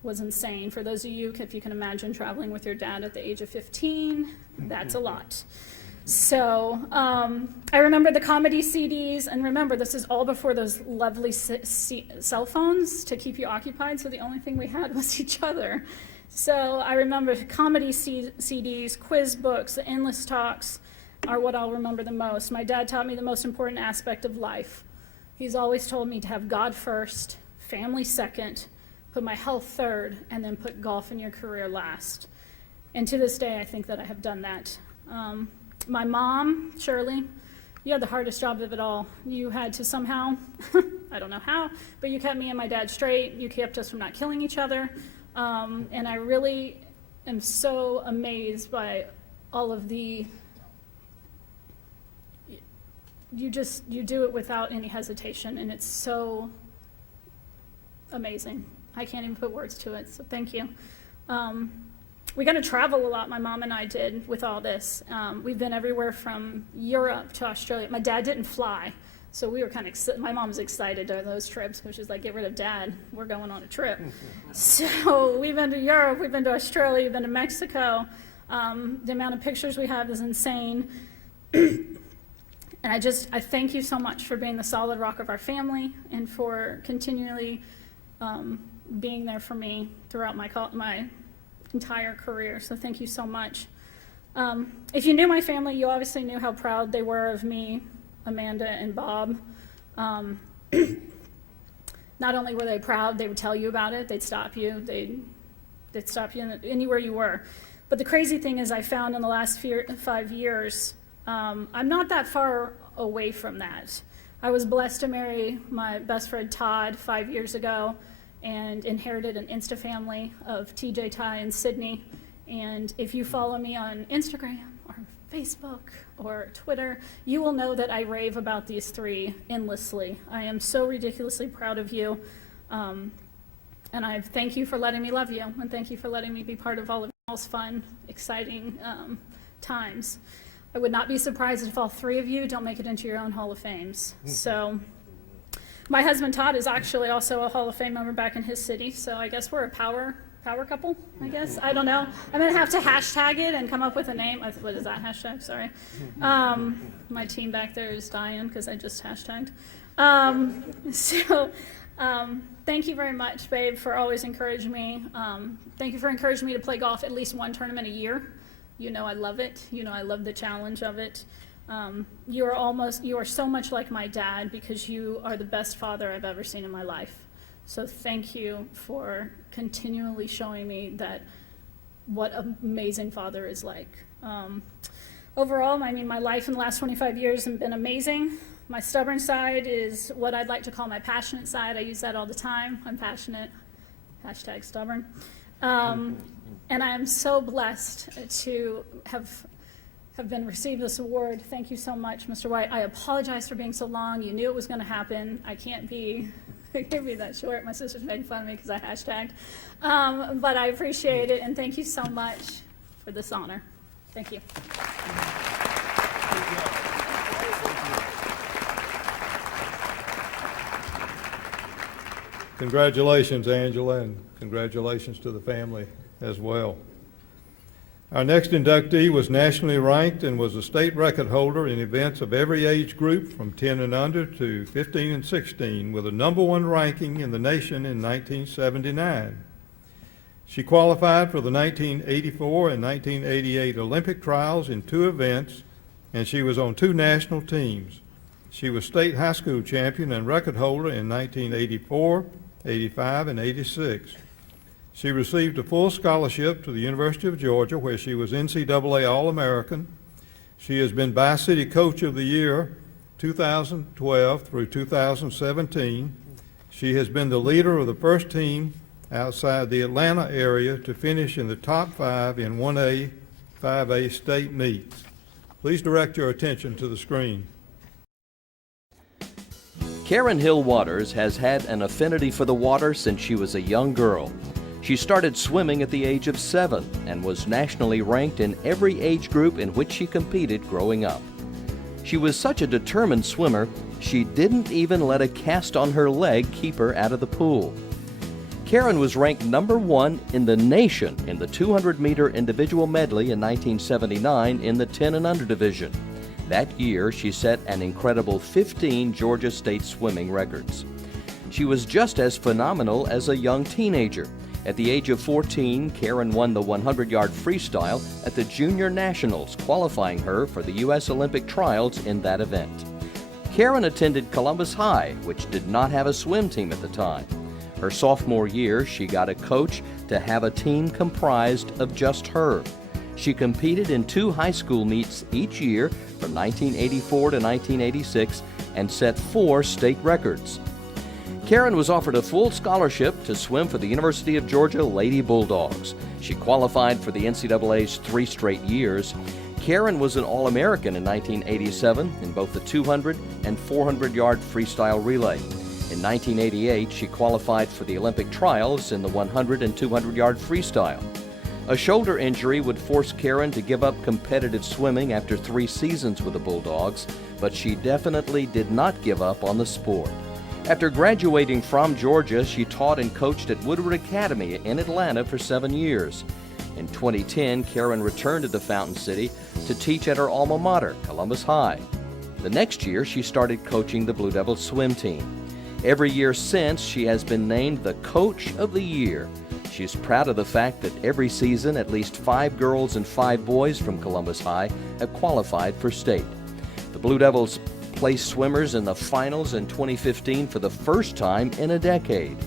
was insane. For those of you, if you can imagine traveling with your dad at the age of 15, that's a lot. So I remember the comedy CDs, and remember, this is all before those lovely cell phones to keep you occupied, so the only thing we had was each other. So I remember comedy CDs, quiz books, the endless talks are what I'll remember the most. My dad taught me the most important aspect of life. He's always told me to have God first, family second, put my health third, and then put golf in your career last. And to this day, I think that I have done that. My mom, Shirley, you had the hardest job of it all. You had to somehow, I don't know how, but you kept me and my dad straight. You kept us from not killing each other. And I really am so amazed by all of the, you do it without any hesitation, and it's so amazing. I can't even put words to it, so thank you. We got to travel a lot, my mom and I did, with all this. We've been everywhere from Europe to Australia. My dad didn't fly, so we were kind of, my mom was excited on those trips, which is like, get rid of dad, we're going on a trip. So we've been to Europe, we've been to Australia, we've been to Mexico. The amount of pictures we have is insane. And I thank you so much for being the solid rock of our family and for continually being there for me throughout my entire career, so thank you so much. If you knew my family, you obviously knew how proud they were of me, Amanda and Bob. Not only were they proud, they would tell you about it, they'd stop you, they'd stop you anywhere you were. But the crazy thing is I found in the last 5 years, I'm not that far away from that. I was blessed to marry my best friend Todd 5 years ago, and inherited an Insta family of TJ, Ty, and Sydney. And if you follow me on Instagram or Facebook or Twitter, you will know that I rave about these three endlessly. I am so ridiculously proud of you. And I thank you for letting me love you, and thank you for letting me be part of all of y'all's fun, exciting times. I would not be surprised if all three of you don't make it into your own Hall of Fames. So. My husband Todd is actually also a Hall of Fame member back in his city, so I guess we're a power couple, I guess. I don't know. I'm going to have to hashtag it and come up with a name. What is that hashtag? Sorry. My team back there is dying because I just hashtagged. Thank you very much, babe, for always encouraging me. Thank you for encouraging me to play golf at least one tournament a year. You know I love it. You know I love the challenge of it. You are so much like my dad because you are the best father I've ever seen in my life. So thank you for continually showing me that what an amazing father is like. Overall, I mean, my life in the last 25 years has been amazing. My stubborn side is what I'd like to call my passionate side. I use that all the time. I'm passionate, hashtag stubborn. And I am so blessed to have received this award. Thank you so much, Mr. White. I apologize for being so long. You knew it was going to happen. I can't be It can't be that short. My sister's making fun of me because I hashtagged. But I appreciate it, and thank you so much for this honor. Thank you. Congratulations, Angela, and congratulations to the family as well. Our next inductee was nationally ranked and was a state record holder in events of every age group from 10 and under to 15 and 16, with a #1 ranking in the nation in 1979. She qualified for the 1984 and 1988 Olympic trials in 2 events, and she was on 2 national teams. She was state high school champion and record holder in 1984, 85, and 86. She received a full scholarship to the University of Georgia, where she was NCAA All-American. She has been Bi-City Coach of the Year 2012 through 2017. She has been the leader of the first team outside the Atlanta area to finish in the top 5 in 1A, 5A state meets. Please direct your attention to the screen. Karen Hill Waters has had an affinity for the water since she was a young girl. She started swimming at the age of 7 and was nationally ranked in every age group in which she competed growing up. She was such a determined swimmer, she didn't even let a cast on her leg keep her out of the pool. Karen was ranked #1 in the nation in the 200-meter individual medley in 1979 in the 10 and under division. That year, she set an incredible 15 Georgia State swimming records. She was just as phenomenal as a young teenager. At the age of 14, Karen won the 100-yard freestyle at the Junior Nationals, qualifying her for the U.S. Olympic trials in that event. Karen attended Columbus High, which did not have a swim team at the time. Her sophomore year, she got a coach to have a team comprised of just her. She competed in 2 high school meets each year from 1984 to 1986 and set 4 state records. Karen was offered a full scholarship to swim for the University of Georgia Lady Bulldogs. She qualified for the NCAA's 3 straight years. Karen was an All-American in 1987 in both the 200 and 400-yard freestyle relay. In 1988, she qualified for the Olympic trials in the 100 and 200-yard freestyle. A shoulder injury would force Karen to give up competitive swimming after 3 seasons with the Bulldogs, but she definitely did not give up on the sport. After graduating from Georgia, she taught and coached at Woodward Academy in Atlanta for 7 years. In 2010, Karen returned to the Fountain City to teach at her alma mater, Columbus High. The next year, she started coaching the Blue Devils swim team. Every year since, she has been named the Coach of the Year. She's proud of the fact that every season, at least 5 girls and 5 boys from Columbus High have qualified for state. The Blue Devils placed swimmers in the finals in 2015 for the first time in a decade.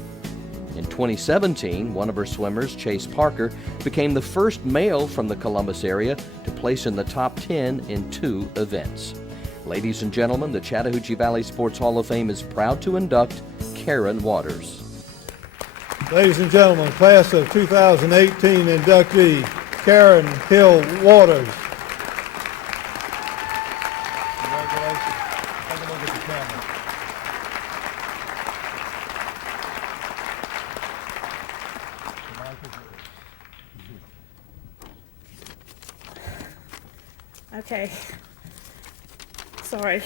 In 2017, one of her swimmers, Chase Parker, became the first male from the Columbus area to place in the top 10 in 2 events. Ladies and gentlemen, the Chattahoochee Valley Sports Hall of Fame is proud to induct Karen Waters. Ladies and gentlemen, class of 2018 inductee, Karen Hill Waters. Congratulations. Take a look at the camera. Okay. Sorry.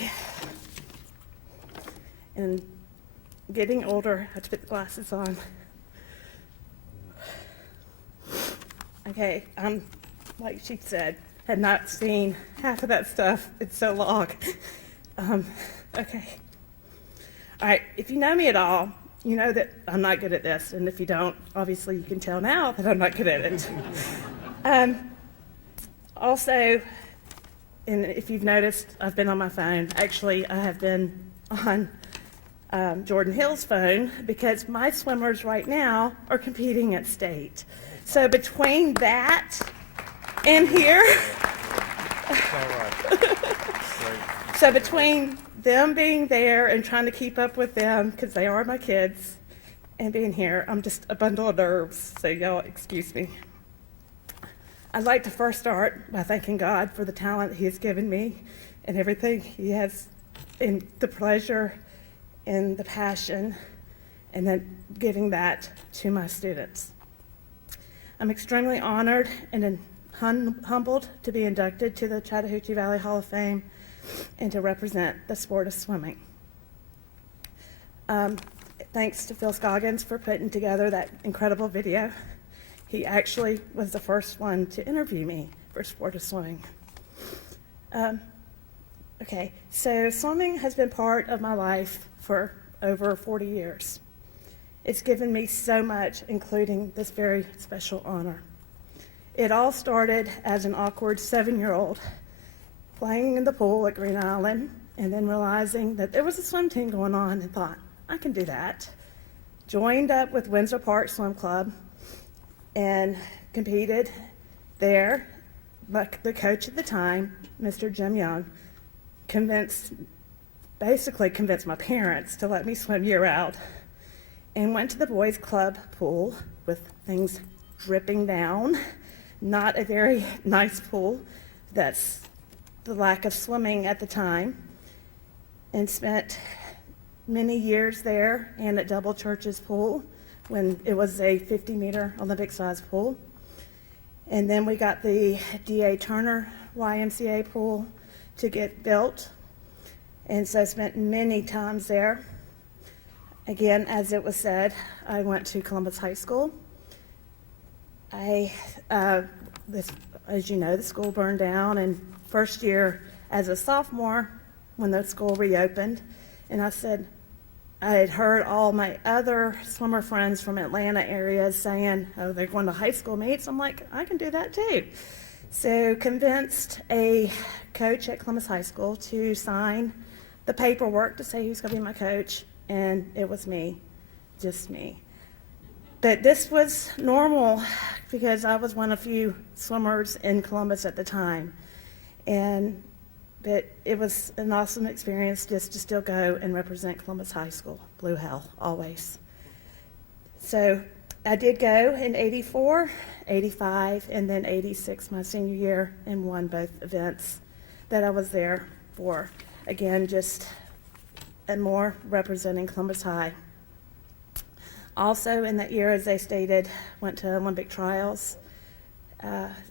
And getting older, I have to put the glasses on. Okay, like she said, had not seen half of that stuff. It's so long. Okay. All right, if you know me at all, you know that I'm not good at this. And if you don't, obviously you can tell now that I'm not good at it. Also, and if you've noticed, I've been on my phone. Actually, I have been on Jordan Hill's phone because my swimmers right now are competing at state. So between that and here, so between them being there and trying to keep up with them, because they are my kids, and being here, I'm just a bundle of nerves, so y'all excuse me. I'd like to first start by thanking God for the talent He has given me and everything He has, and the pleasure and the passion and then giving that to my students. I'm extremely honored and humbled to be inducted to the Chattahoochee Valley Hall of Fame and to represent the sport of swimming. Thanks to Phil Scoggins for putting together that incredible video. He actually was the first one to interview me for sport of swimming. Okay, so swimming has been part of my life for over 40 years. It's given me so much, including this very special honor. It all started as an awkward 7-year-old playing in the pool at Green Island and then realizing that there was a swim team going on and thought, I can do that. Joined up with Windsor Park Swim Club and competed there. But the coach at the time, Mr. Jim Young, basically convinced my parents to let me swim year-round, and went to the boys' club pool with things dripping down. Not a very nice pool. That's the lack of swimming at the time. And spent many years there and at Double Church's pool when it was a 50-meter Olympic-sized pool. And then we got the D.A. Turner YMCA pool to get built. And so I spent many times there. Again, as it was said, I went to Columbus High School. As you know, the school burned down, and first year as a sophomore, when the school reopened, and I said, I had heard all my other swimmer friends from Atlanta areas saying, oh, they're going to high school meets. I'm like, I can do that too. So convinced a coach at Columbus High School to sign the paperwork to say who's going to be my coach, and it was me, just me. But this was normal because I was one of few swimmers in Columbus at the time. But it was an awesome experience just to still go and represent Columbus High School. Blue hell, always. So I did go in 84, 85, and then 86, my senior year, and won both events that I was there for. Again, just and more representing Columbus High. Also in that year, as they stated, went to Olympic trials.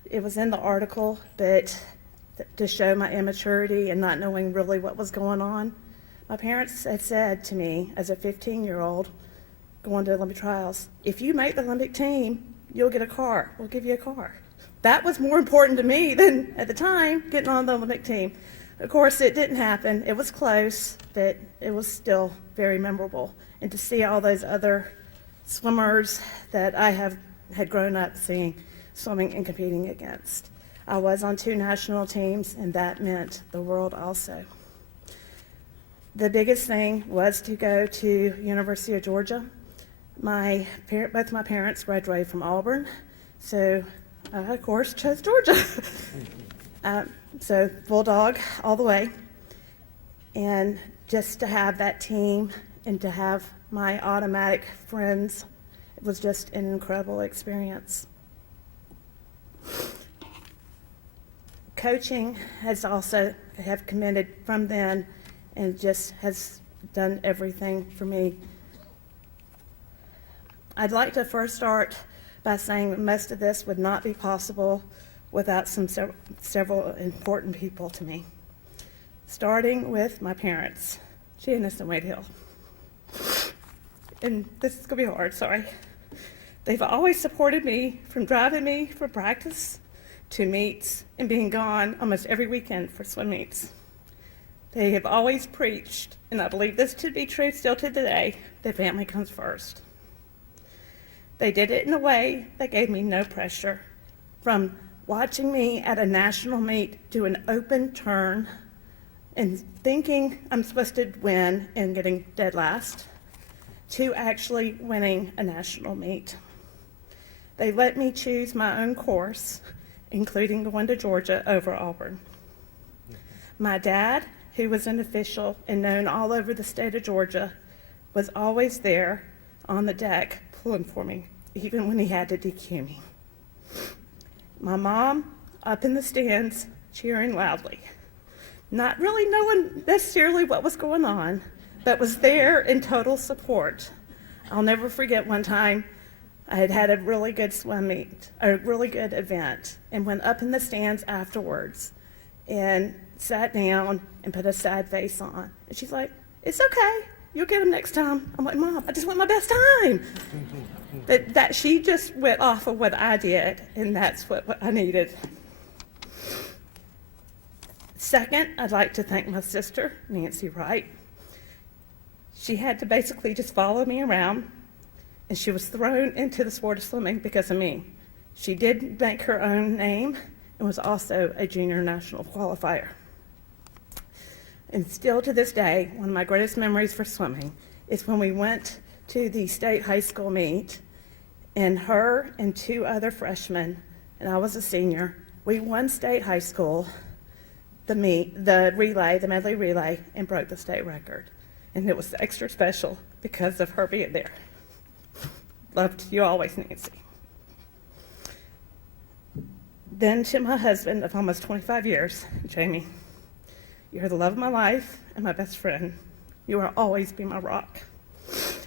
It was in the article, but to show my immaturity and not knowing really what was going on, my parents had said to me as a 15-year-old going to Olympic trials, if you make the Olympic team, you'll get a car. We'll give you a car. That was more important to me than, at the time, getting on the Olympic team. Of course, it didn't happen. It was close, but it was still very memorable. And to see all those other swimmers that I had grown up seeing, swimming and competing against. I was on 2 national teams, and that meant the world also. The biggest thing was to go to University of Georgia. Both my parents graduated from Auburn, so I, of course, chose Georgia. So Bulldog all the way. And just to have that team and to have my automatic friends, it was just an incredible experience. Coaching has also have committed from then and just has done everything for me. I'd like to first start by saying that most of this would not be possible without several important people to me. Starting with my parents, Janice and Wade Hill. And this is gonna be hard, sorry. They've always supported me from driving me for practice to meets and being gone almost every weekend for swim meets. They have always preached, and I believe this to be true still to today, that family comes first. They did it in a way that gave me no pressure, from watching me at a national meet do an open turn and thinking I'm supposed to win and getting dead last, to actually winning a national meet. They let me choose my own course, including going to Georgia over Auburn. My dad, who was an official and known all over the state of Georgia, was always there on the deck pulling for me, even when he had to DQ me. My mom, up in the stands, cheering loudly, not really knowing necessarily what was going on, but was there in total support. I'll never forget one time I had had a really good swim meet, a really good event, and went up in the stands afterwards and sat down and put a sad face on. And she's like, "It's okay, you'll get them next time." I'm like, "Mom, I just want my best time." But that she just went off of what I did, and that's what I needed. Second, I'd like to thank my sister, Nancy Wright. She had to basically just follow me around, and she was thrown into the sport of swimming because of me. She did make her own name and was also a junior national qualifier. And still to this day, one of my greatest memories for swimming is when we went to the state high school meet, and her and two other freshmen, and I was a senior, we won state high school, the medley relay, and broke the state record. And it was extra special because of her being there. Loved you always, Nancy. Then to my husband of almost 25 years, Jamie, you're the love of my life and my best friend. You will always be my rock.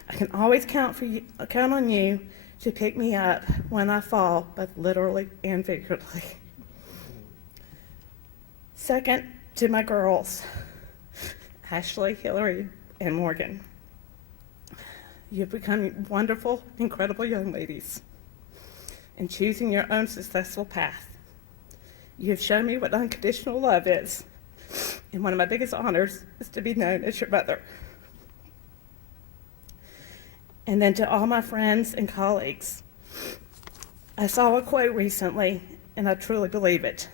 I can always count on you to pick me up when I fall, both literally and figuratively. Second, to my girls, Ashley, Hillary, and Morgan. You've become wonderful, incredible young ladies in choosing your own successful path. You have shown me what unconditional love is, and one of my biggest honors is to be known as your mother. And then to all my friends and colleagues, I saw a quote recently, and I truly believe it.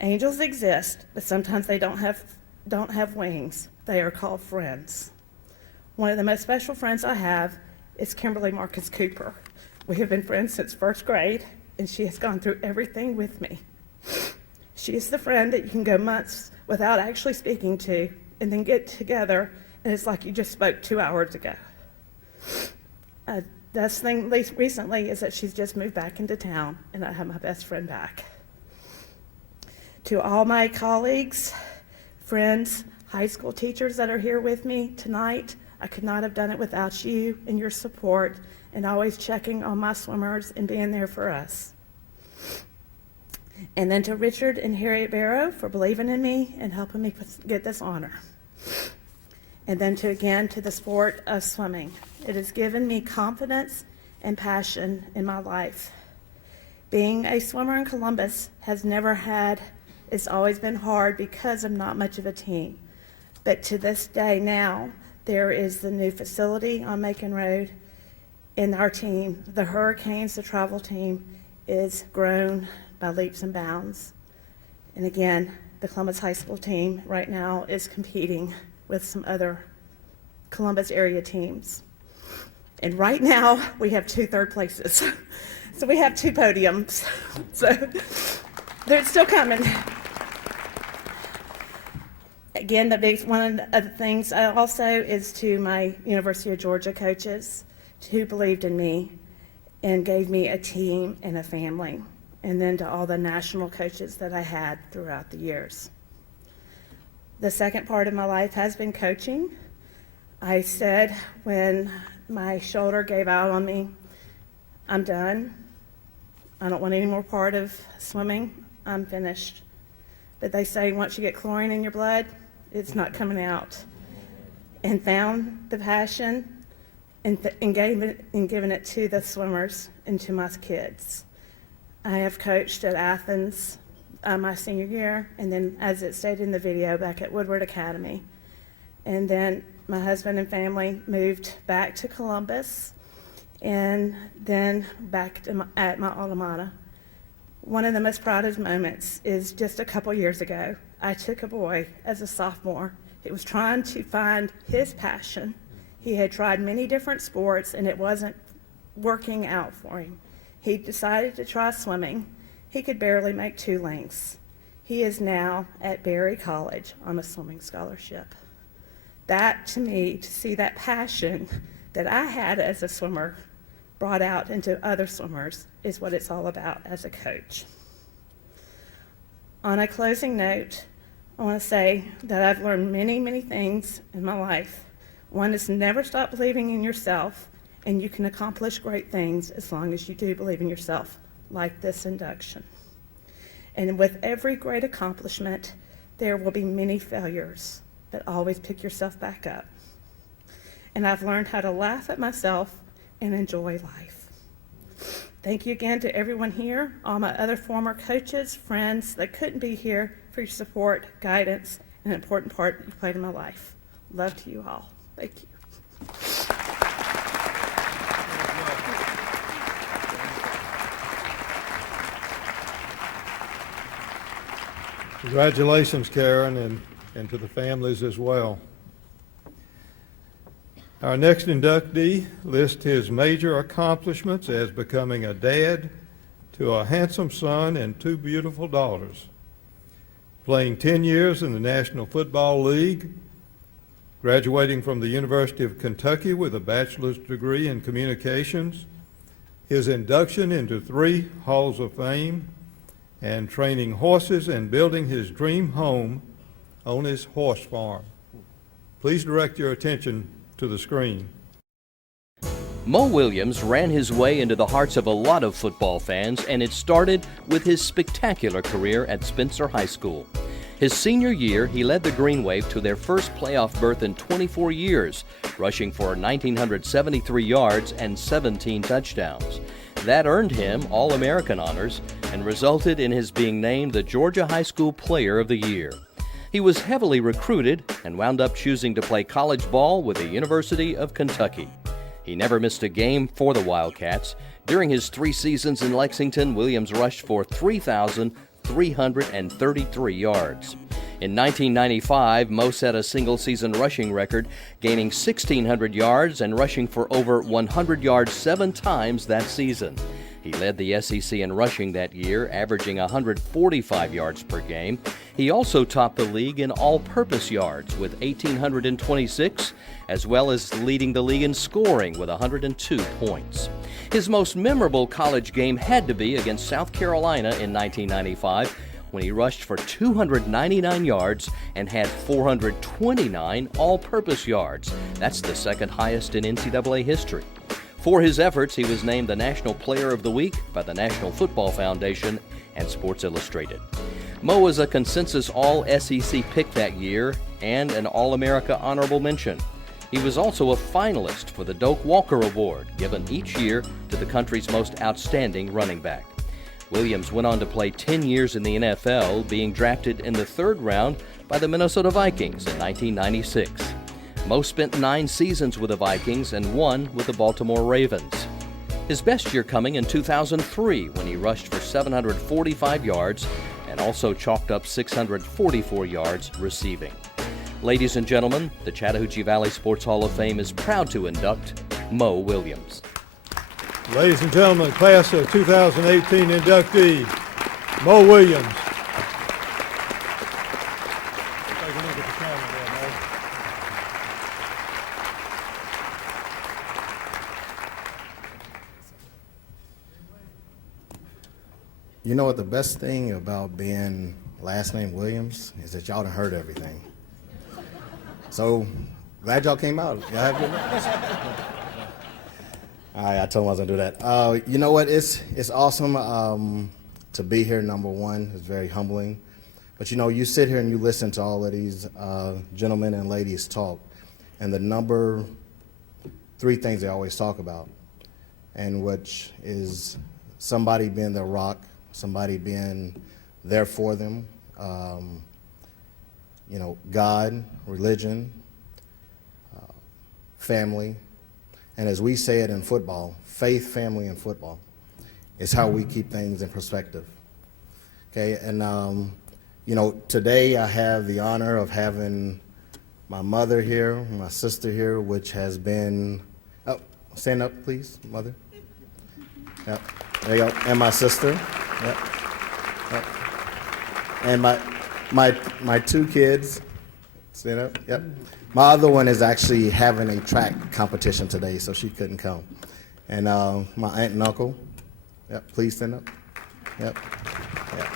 Angels exist, but sometimes they don't have wings. They are called friends. One of the most special friends I have is Kimberly Marcus Cooper. We have been friends since first grade, and she has gone through everything with me. She is the friend that you can go months without actually speaking to, and then get together, and it's like you just spoke 2 hours ago. Best thing recently is that she's just moved back into town, and I have my best friend back. To all my colleagues, friends, high school teachers that are here with me tonight, I could not have done it without you and your support and always checking on my swimmers and being there for us. And then to Richard and Harriet Barrow for believing in me and helping me get this honor. And then to the sport of swimming. It has given me confidence and passion in my life. Being a swimmer in Columbus it's always been hard because I'm not much of a team. But to this day now, there is the new facility on Macon Road, and our team, the Hurricanes, the travel team, is grown by leaps and bounds. And again, the Columbus High School team right now is competing with some other Columbus area teams. And right now, we have 2 third places. So we have 2 podiums. So they're still coming. Again, one of the things also is to my University of Georgia coaches who believed in me and gave me a team and a family. And then to all the national coaches that I had throughout the years. The second part of my life has been coaching. I said when my shoulder gave out on me, I'm done. I don't want any more part of swimming. I'm finished. But they say once you get chlorine in your blood, it's not coming out. And found the passion and given it to the swimmers and to my kids. I have coached at Athens my senior year, and then, as it stated in the video, back at Woodward Academy. And then my husband and family moved back to Columbus, and then back at my alma mater. One of the most proudest moments is just a couple years ago. I took a boy as a sophomore. He was trying to find his passion. He had tried many different sports, and it wasn't working out for him. He decided to try swimming. He could barely make 2 lengths. He is now at Berry College on a swimming scholarship. That, to me, to see that passion that I had as a swimmer brought out into other swimmers is what it's all about as a coach. On a closing note, I want to say that I've learned many, many things in my life. One is never stop believing in yourself and you can accomplish great things as long as you do believe in yourself, like this induction. And with every great accomplishment, there will be many failures, but always pick yourself back up. And I've learned how to laugh at myself and enjoy life. Thank you again to everyone here, all my other former coaches, friends that couldn't be here, for your support, guidance, and an important part you played in my life. Love to you all. Thank you. Congratulations, Karen, and to the families as well. Our next inductee lists his major accomplishments as becoming a dad to a handsome son and 2 beautiful daughters, playing 10 years in the National Football League, graduating from the University of Kentucky with a bachelor's degree in communications, his induction into 3 Halls of Fame, and training horses and building his dream home on his horse farm. Please direct your attention to the screen. Mo Williams ran his way into the hearts of a lot of football fans, and it started with his spectacular career at Spencer High School. His senior year, he led the Green Wave to their first playoff berth in 24 years, rushing for 1,973 yards and 17 touchdowns. That earned him All-American honors and resulted in his being named the Georgia High School Player of the Year. He was heavily recruited and wound up choosing to play college ball with the University of Kentucky. He never missed a game for the Wildcats. During his 3 seasons in Lexington, Williams rushed for 3,333 yards. In 1995, Mo set a single-season rushing record, gaining 1,600 yards and rushing for over 100 yards 7 times that season. He led the SEC in rushing that year, averaging 145 yards per game. He also topped the league in all-purpose yards with 1,826, as well as leading the league in scoring with 102 points. His most memorable college game had to be against South Carolina in 1995, when he rushed for 299 yards and had 429 all-purpose yards. That's the second highest in NCAA history. For his efforts, he was named the National Player of the Week by the National Football Foundation and Sports Illustrated. Mo was a consensus All-SEC pick that year and an All-America honorable mention. He was also a finalist for the Doak Walker Award, given each year to the country's most outstanding running back. Williams went on to play 10 years in the NFL, being drafted in the 3rd round by the Minnesota Vikings in 1996. Mo spent 9 seasons with the Vikings and 1 with the Baltimore Ravens. His best year coming in 2003, when he rushed for 745 yards and also chalked up 644 yards receiving. Ladies and gentlemen, the Chattahoochee Valley Sports Hall of Fame is proud to induct Mo Williams. Ladies and gentlemen, class of 2018 inductee, Mo Williams. Take a look at the camera there, Mo. You know what the best thing about being last name Williams is that y'all done heard everything. So, glad y'all came out. Y'all have a good night. All right, I told him I was gonna do that. You know what? It's awesome to be here. Number one, it's very humbling. But you know, you sit here and you listen to all of these gentlemen and ladies talk, and the number 3 things they always talk about, and which is somebody being their rock, somebody being there for them. You know, God, religion, family. And as we say it in football, faith, family, and football is how we keep things in perspective. Okay, and you know, today I have the honor of having my mother here, my sister here, which has been, oh, stand up please, mother. Yep, there you go, and my sister. Yep. Yep. And my 2 kids, stand up, yep. My other one is actually having a track competition today, so she couldn't come. And my aunt and uncle, yep, please stand up. Yep, yep.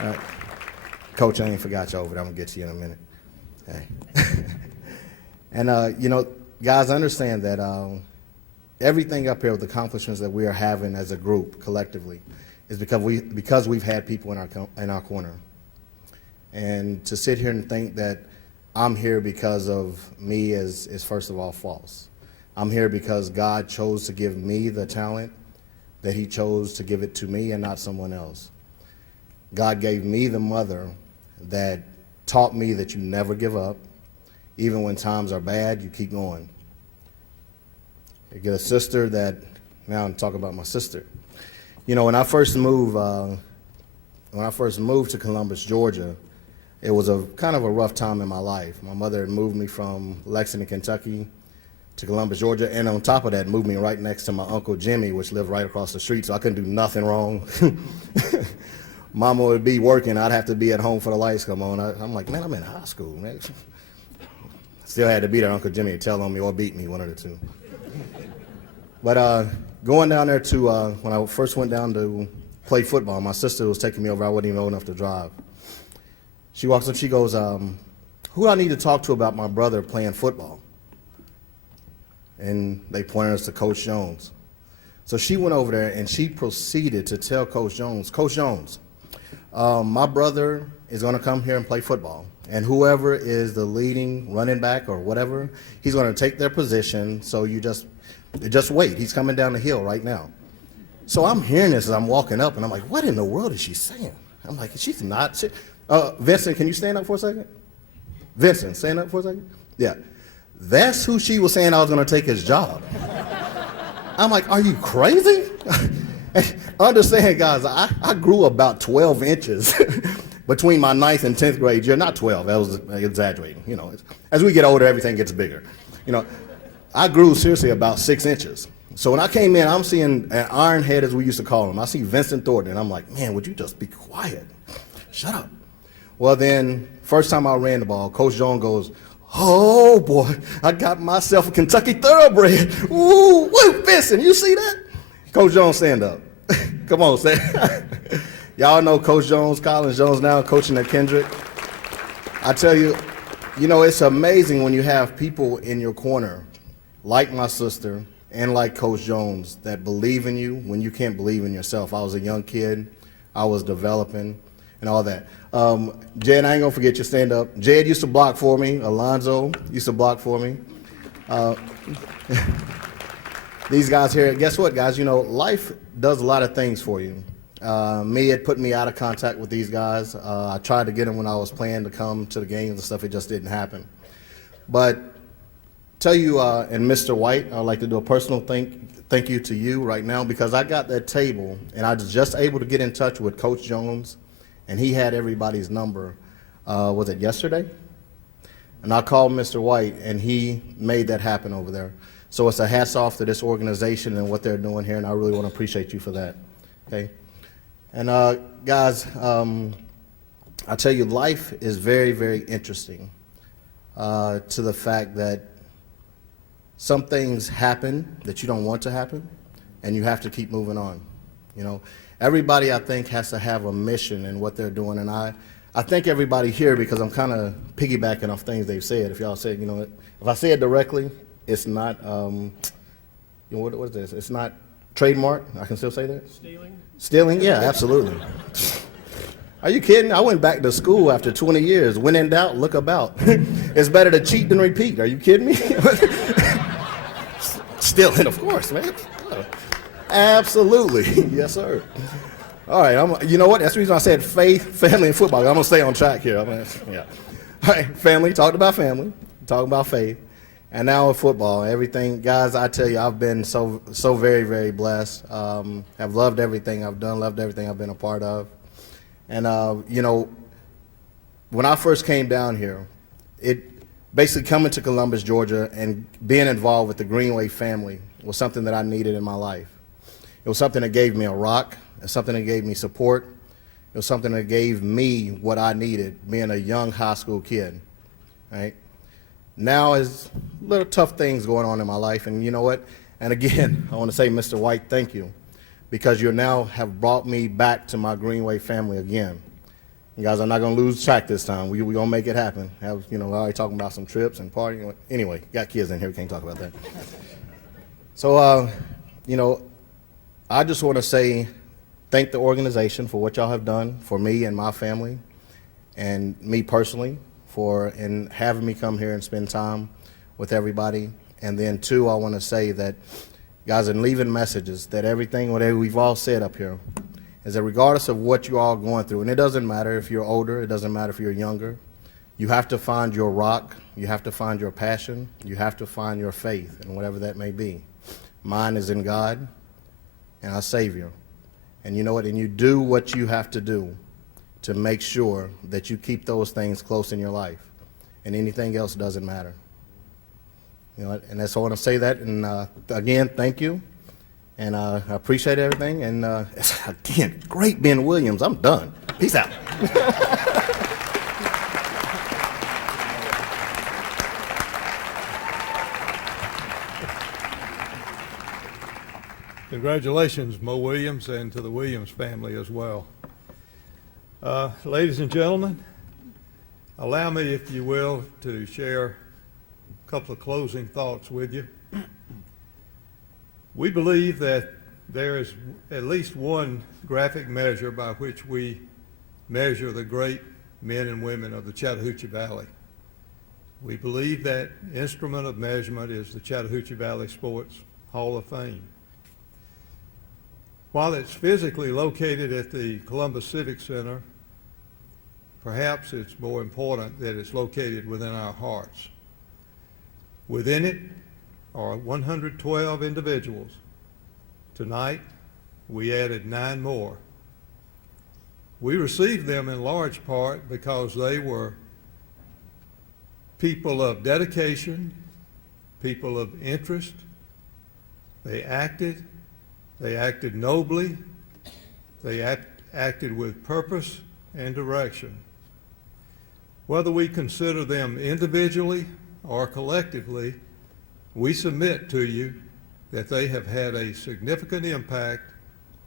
All right. Coach, I ain't forgot you over there. I'm gonna get to you in a minute. Okay. And you know, guys, understand that everything up here with the accomplishments that we are having as a group collectively is because we've had people in our corner. And to sit here and think that I'm here because of me is first of all false. I'm here because God chose to give me the talent, that he chose to give it to me and not someone else. God gave me the mother that taught me that you never give up. Even when times are bad, you keep going. You get a sister that, now I'm talking about my sister. You know, when I first moved to Columbus, Georgia, it was a kind of a rough time in my life. My mother had moved me from Lexington, Kentucky to Columbus, Georgia, and on top of that, moved me right next to my Uncle Jimmy, which lived right across the street, so I couldn't do nothing wrong. Mama would be working, I'd have to be at home for the lights come on. I'm like, man, I'm in high school, man. Still had to be there, Uncle Jimmy would tell on me or beat me, one of the two. But going down there to, when I first went down to play football, my sister was taking me over, I wasn't even old enough to drive. She walks up, she goes, who do I need to talk to about my brother playing football? And they pointed us to Coach Jones. So she went over there and she proceeded to tell Coach Jones, my brother is going to come here and play football. And whoever is the leading running back or whatever, he's going to take their position. So you just wait. He's coming down the hill right now. So I'm hearing this as I'm walking up, and I'm like, what in the world is she saying? I'm like, she's not. Vincent, can you stand up for a second? Vincent, stand up for a second. Yeah. That's who she was saying I was going to take his job. I'm like, are you crazy? Understand, guys, I grew about 12 inches between my 9th and 10th grade year. Not 12, that was exaggerating. You know, as we get older, everything gets bigger. You know, I grew seriously about 6 inches. So when I came in, I'm seeing an iron head, as we used to call him. I see Vincent Thornton, and I'm like, man, would you just be quiet? Shut up. Well, then, first time I ran the ball, Coach Jones goes, oh, boy, I got myself a Kentucky thoroughbred. Ooh, woo, Vincent, you see that? Coach Jones, stand up. Come on, stand. Y'all know Coach Jones, Collins Jones now, coaching at Kendrick. I tell you, you know, it's amazing when you have people in your corner, like my sister and like Coach Jones, that believe in you when you can't believe in yourself. I was a young kid. I was developing and all that. Jed, I ain't gonna forget you, stand up. Jed used to block for me. Alonzo used to block for me. These guys here, guess what, guys? You know, life does a lot of things for you. It put me out of contact with these guys. I tried to get them when I was playing to come to the games and stuff. It just didn't happen. But tell you, and Mr. White, I'd like to do a personal thank you to you right now, because I got that table and I was just able to get in touch with Coach Jones, and he had everybody's number. Was it yesterday? And I called Mr. White, and he made that happen over there. So it's a hats off to this organization and what they're doing here, and I really want to appreciate you for that. Okay. And guys, I tell you, life is very, very interesting to the fact that some things happen that you don't want to happen, and you have to keep moving on. You know, everybody, I think, has to have a mission in what they're doing, and I thank everybody here, because I'm kind of piggybacking off things they've said. If y'all say, you know, if I say it directly, it's not, you know, what is this? It's not trademark. I can still say that? Stealing? Stealing? Yeah, absolutely. Are you kidding? I went back to school after 20 years. When in doubt, look about. It's better to cheat than repeat. Are you kidding me? Stealing, of course, man. Absolutely. Yes, sir. All right, you know what? That's the reason I said faith, family, and football. I'm going to stay on track here. Yeah. All right, family, talked about faith. And now with football, everything, guys, I tell you, I've been so very, very blessed. Have loved everything I've done, loved everything I've been a part of. And, you know, when I first came down here, it basically coming to Columbus, Georgia, and being involved with the Greenway family was something that I needed in my life. It was something that gave me a rock. It's something that gave me support. It was something that gave me what I needed, being a young high school kid, right? Now is little tough things going on in my life, and you know what? And again, I want to say, Mr. White, thank you, because you now have brought me back to my Greenway family again. Guys, I'm not going to lose track this time. We going to make it happen. We're already talking about some trips and partying. Anyway, got kids in here. We can't talk about that. So, I just want to say thank the organization for what y'all have done for me and my family and me personally in having me come here and spend time with everybody. And then, two, I want to say that, guys, in leaving messages, that everything, whatever we've all said up here, is that regardless of what you all going through, and it doesn't matter if you're older, it doesn't matter if you're younger, you have to find your rock, you have to find your passion, you have to find your faith, and whatever that may be. Mine is in God and our Savior. And you know what? And you do what you have to do to make sure that you keep those things close in your life. And anything else doesn't matter. And that's all I want to say that. And again, thank you. And I appreciate everything. And again, great Ben Williams. I'm done. Peace out. Congratulations, Mo Williams, and to the Williams family as well. Ladies and gentlemen, allow me, if you will, to share a couple of closing thoughts with you. We believe that there is at least one graphic measure by which we measure the great men and women of the Chattahoochee Valley. We believe that instrument of measurement is the Chattahoochee Valley Sports Hall of Fame. While it's physically located at the Columbus Civic Center, perhaps it's more important that it's located within our hearts. Within it are 112 individuals. Tonight, we added 9 more. We received them in large part because they were people of dedication, people of interest. They acted nobly, they acted with purpose and direction. Whether we consider them individually or collectively, we submit to you that they have had a significant impact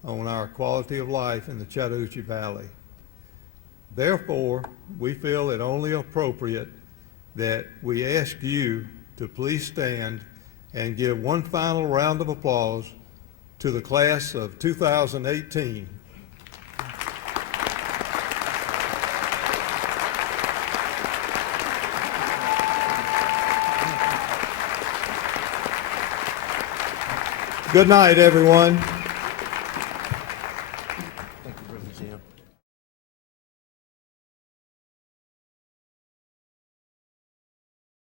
on our quality of life in the Chattahoochee Valley. Therefore, we feel it only appropriate that we ask you to please stand and give one final round of applause to the class of 2018. Good night, everyone. Thank you, Brother Jim.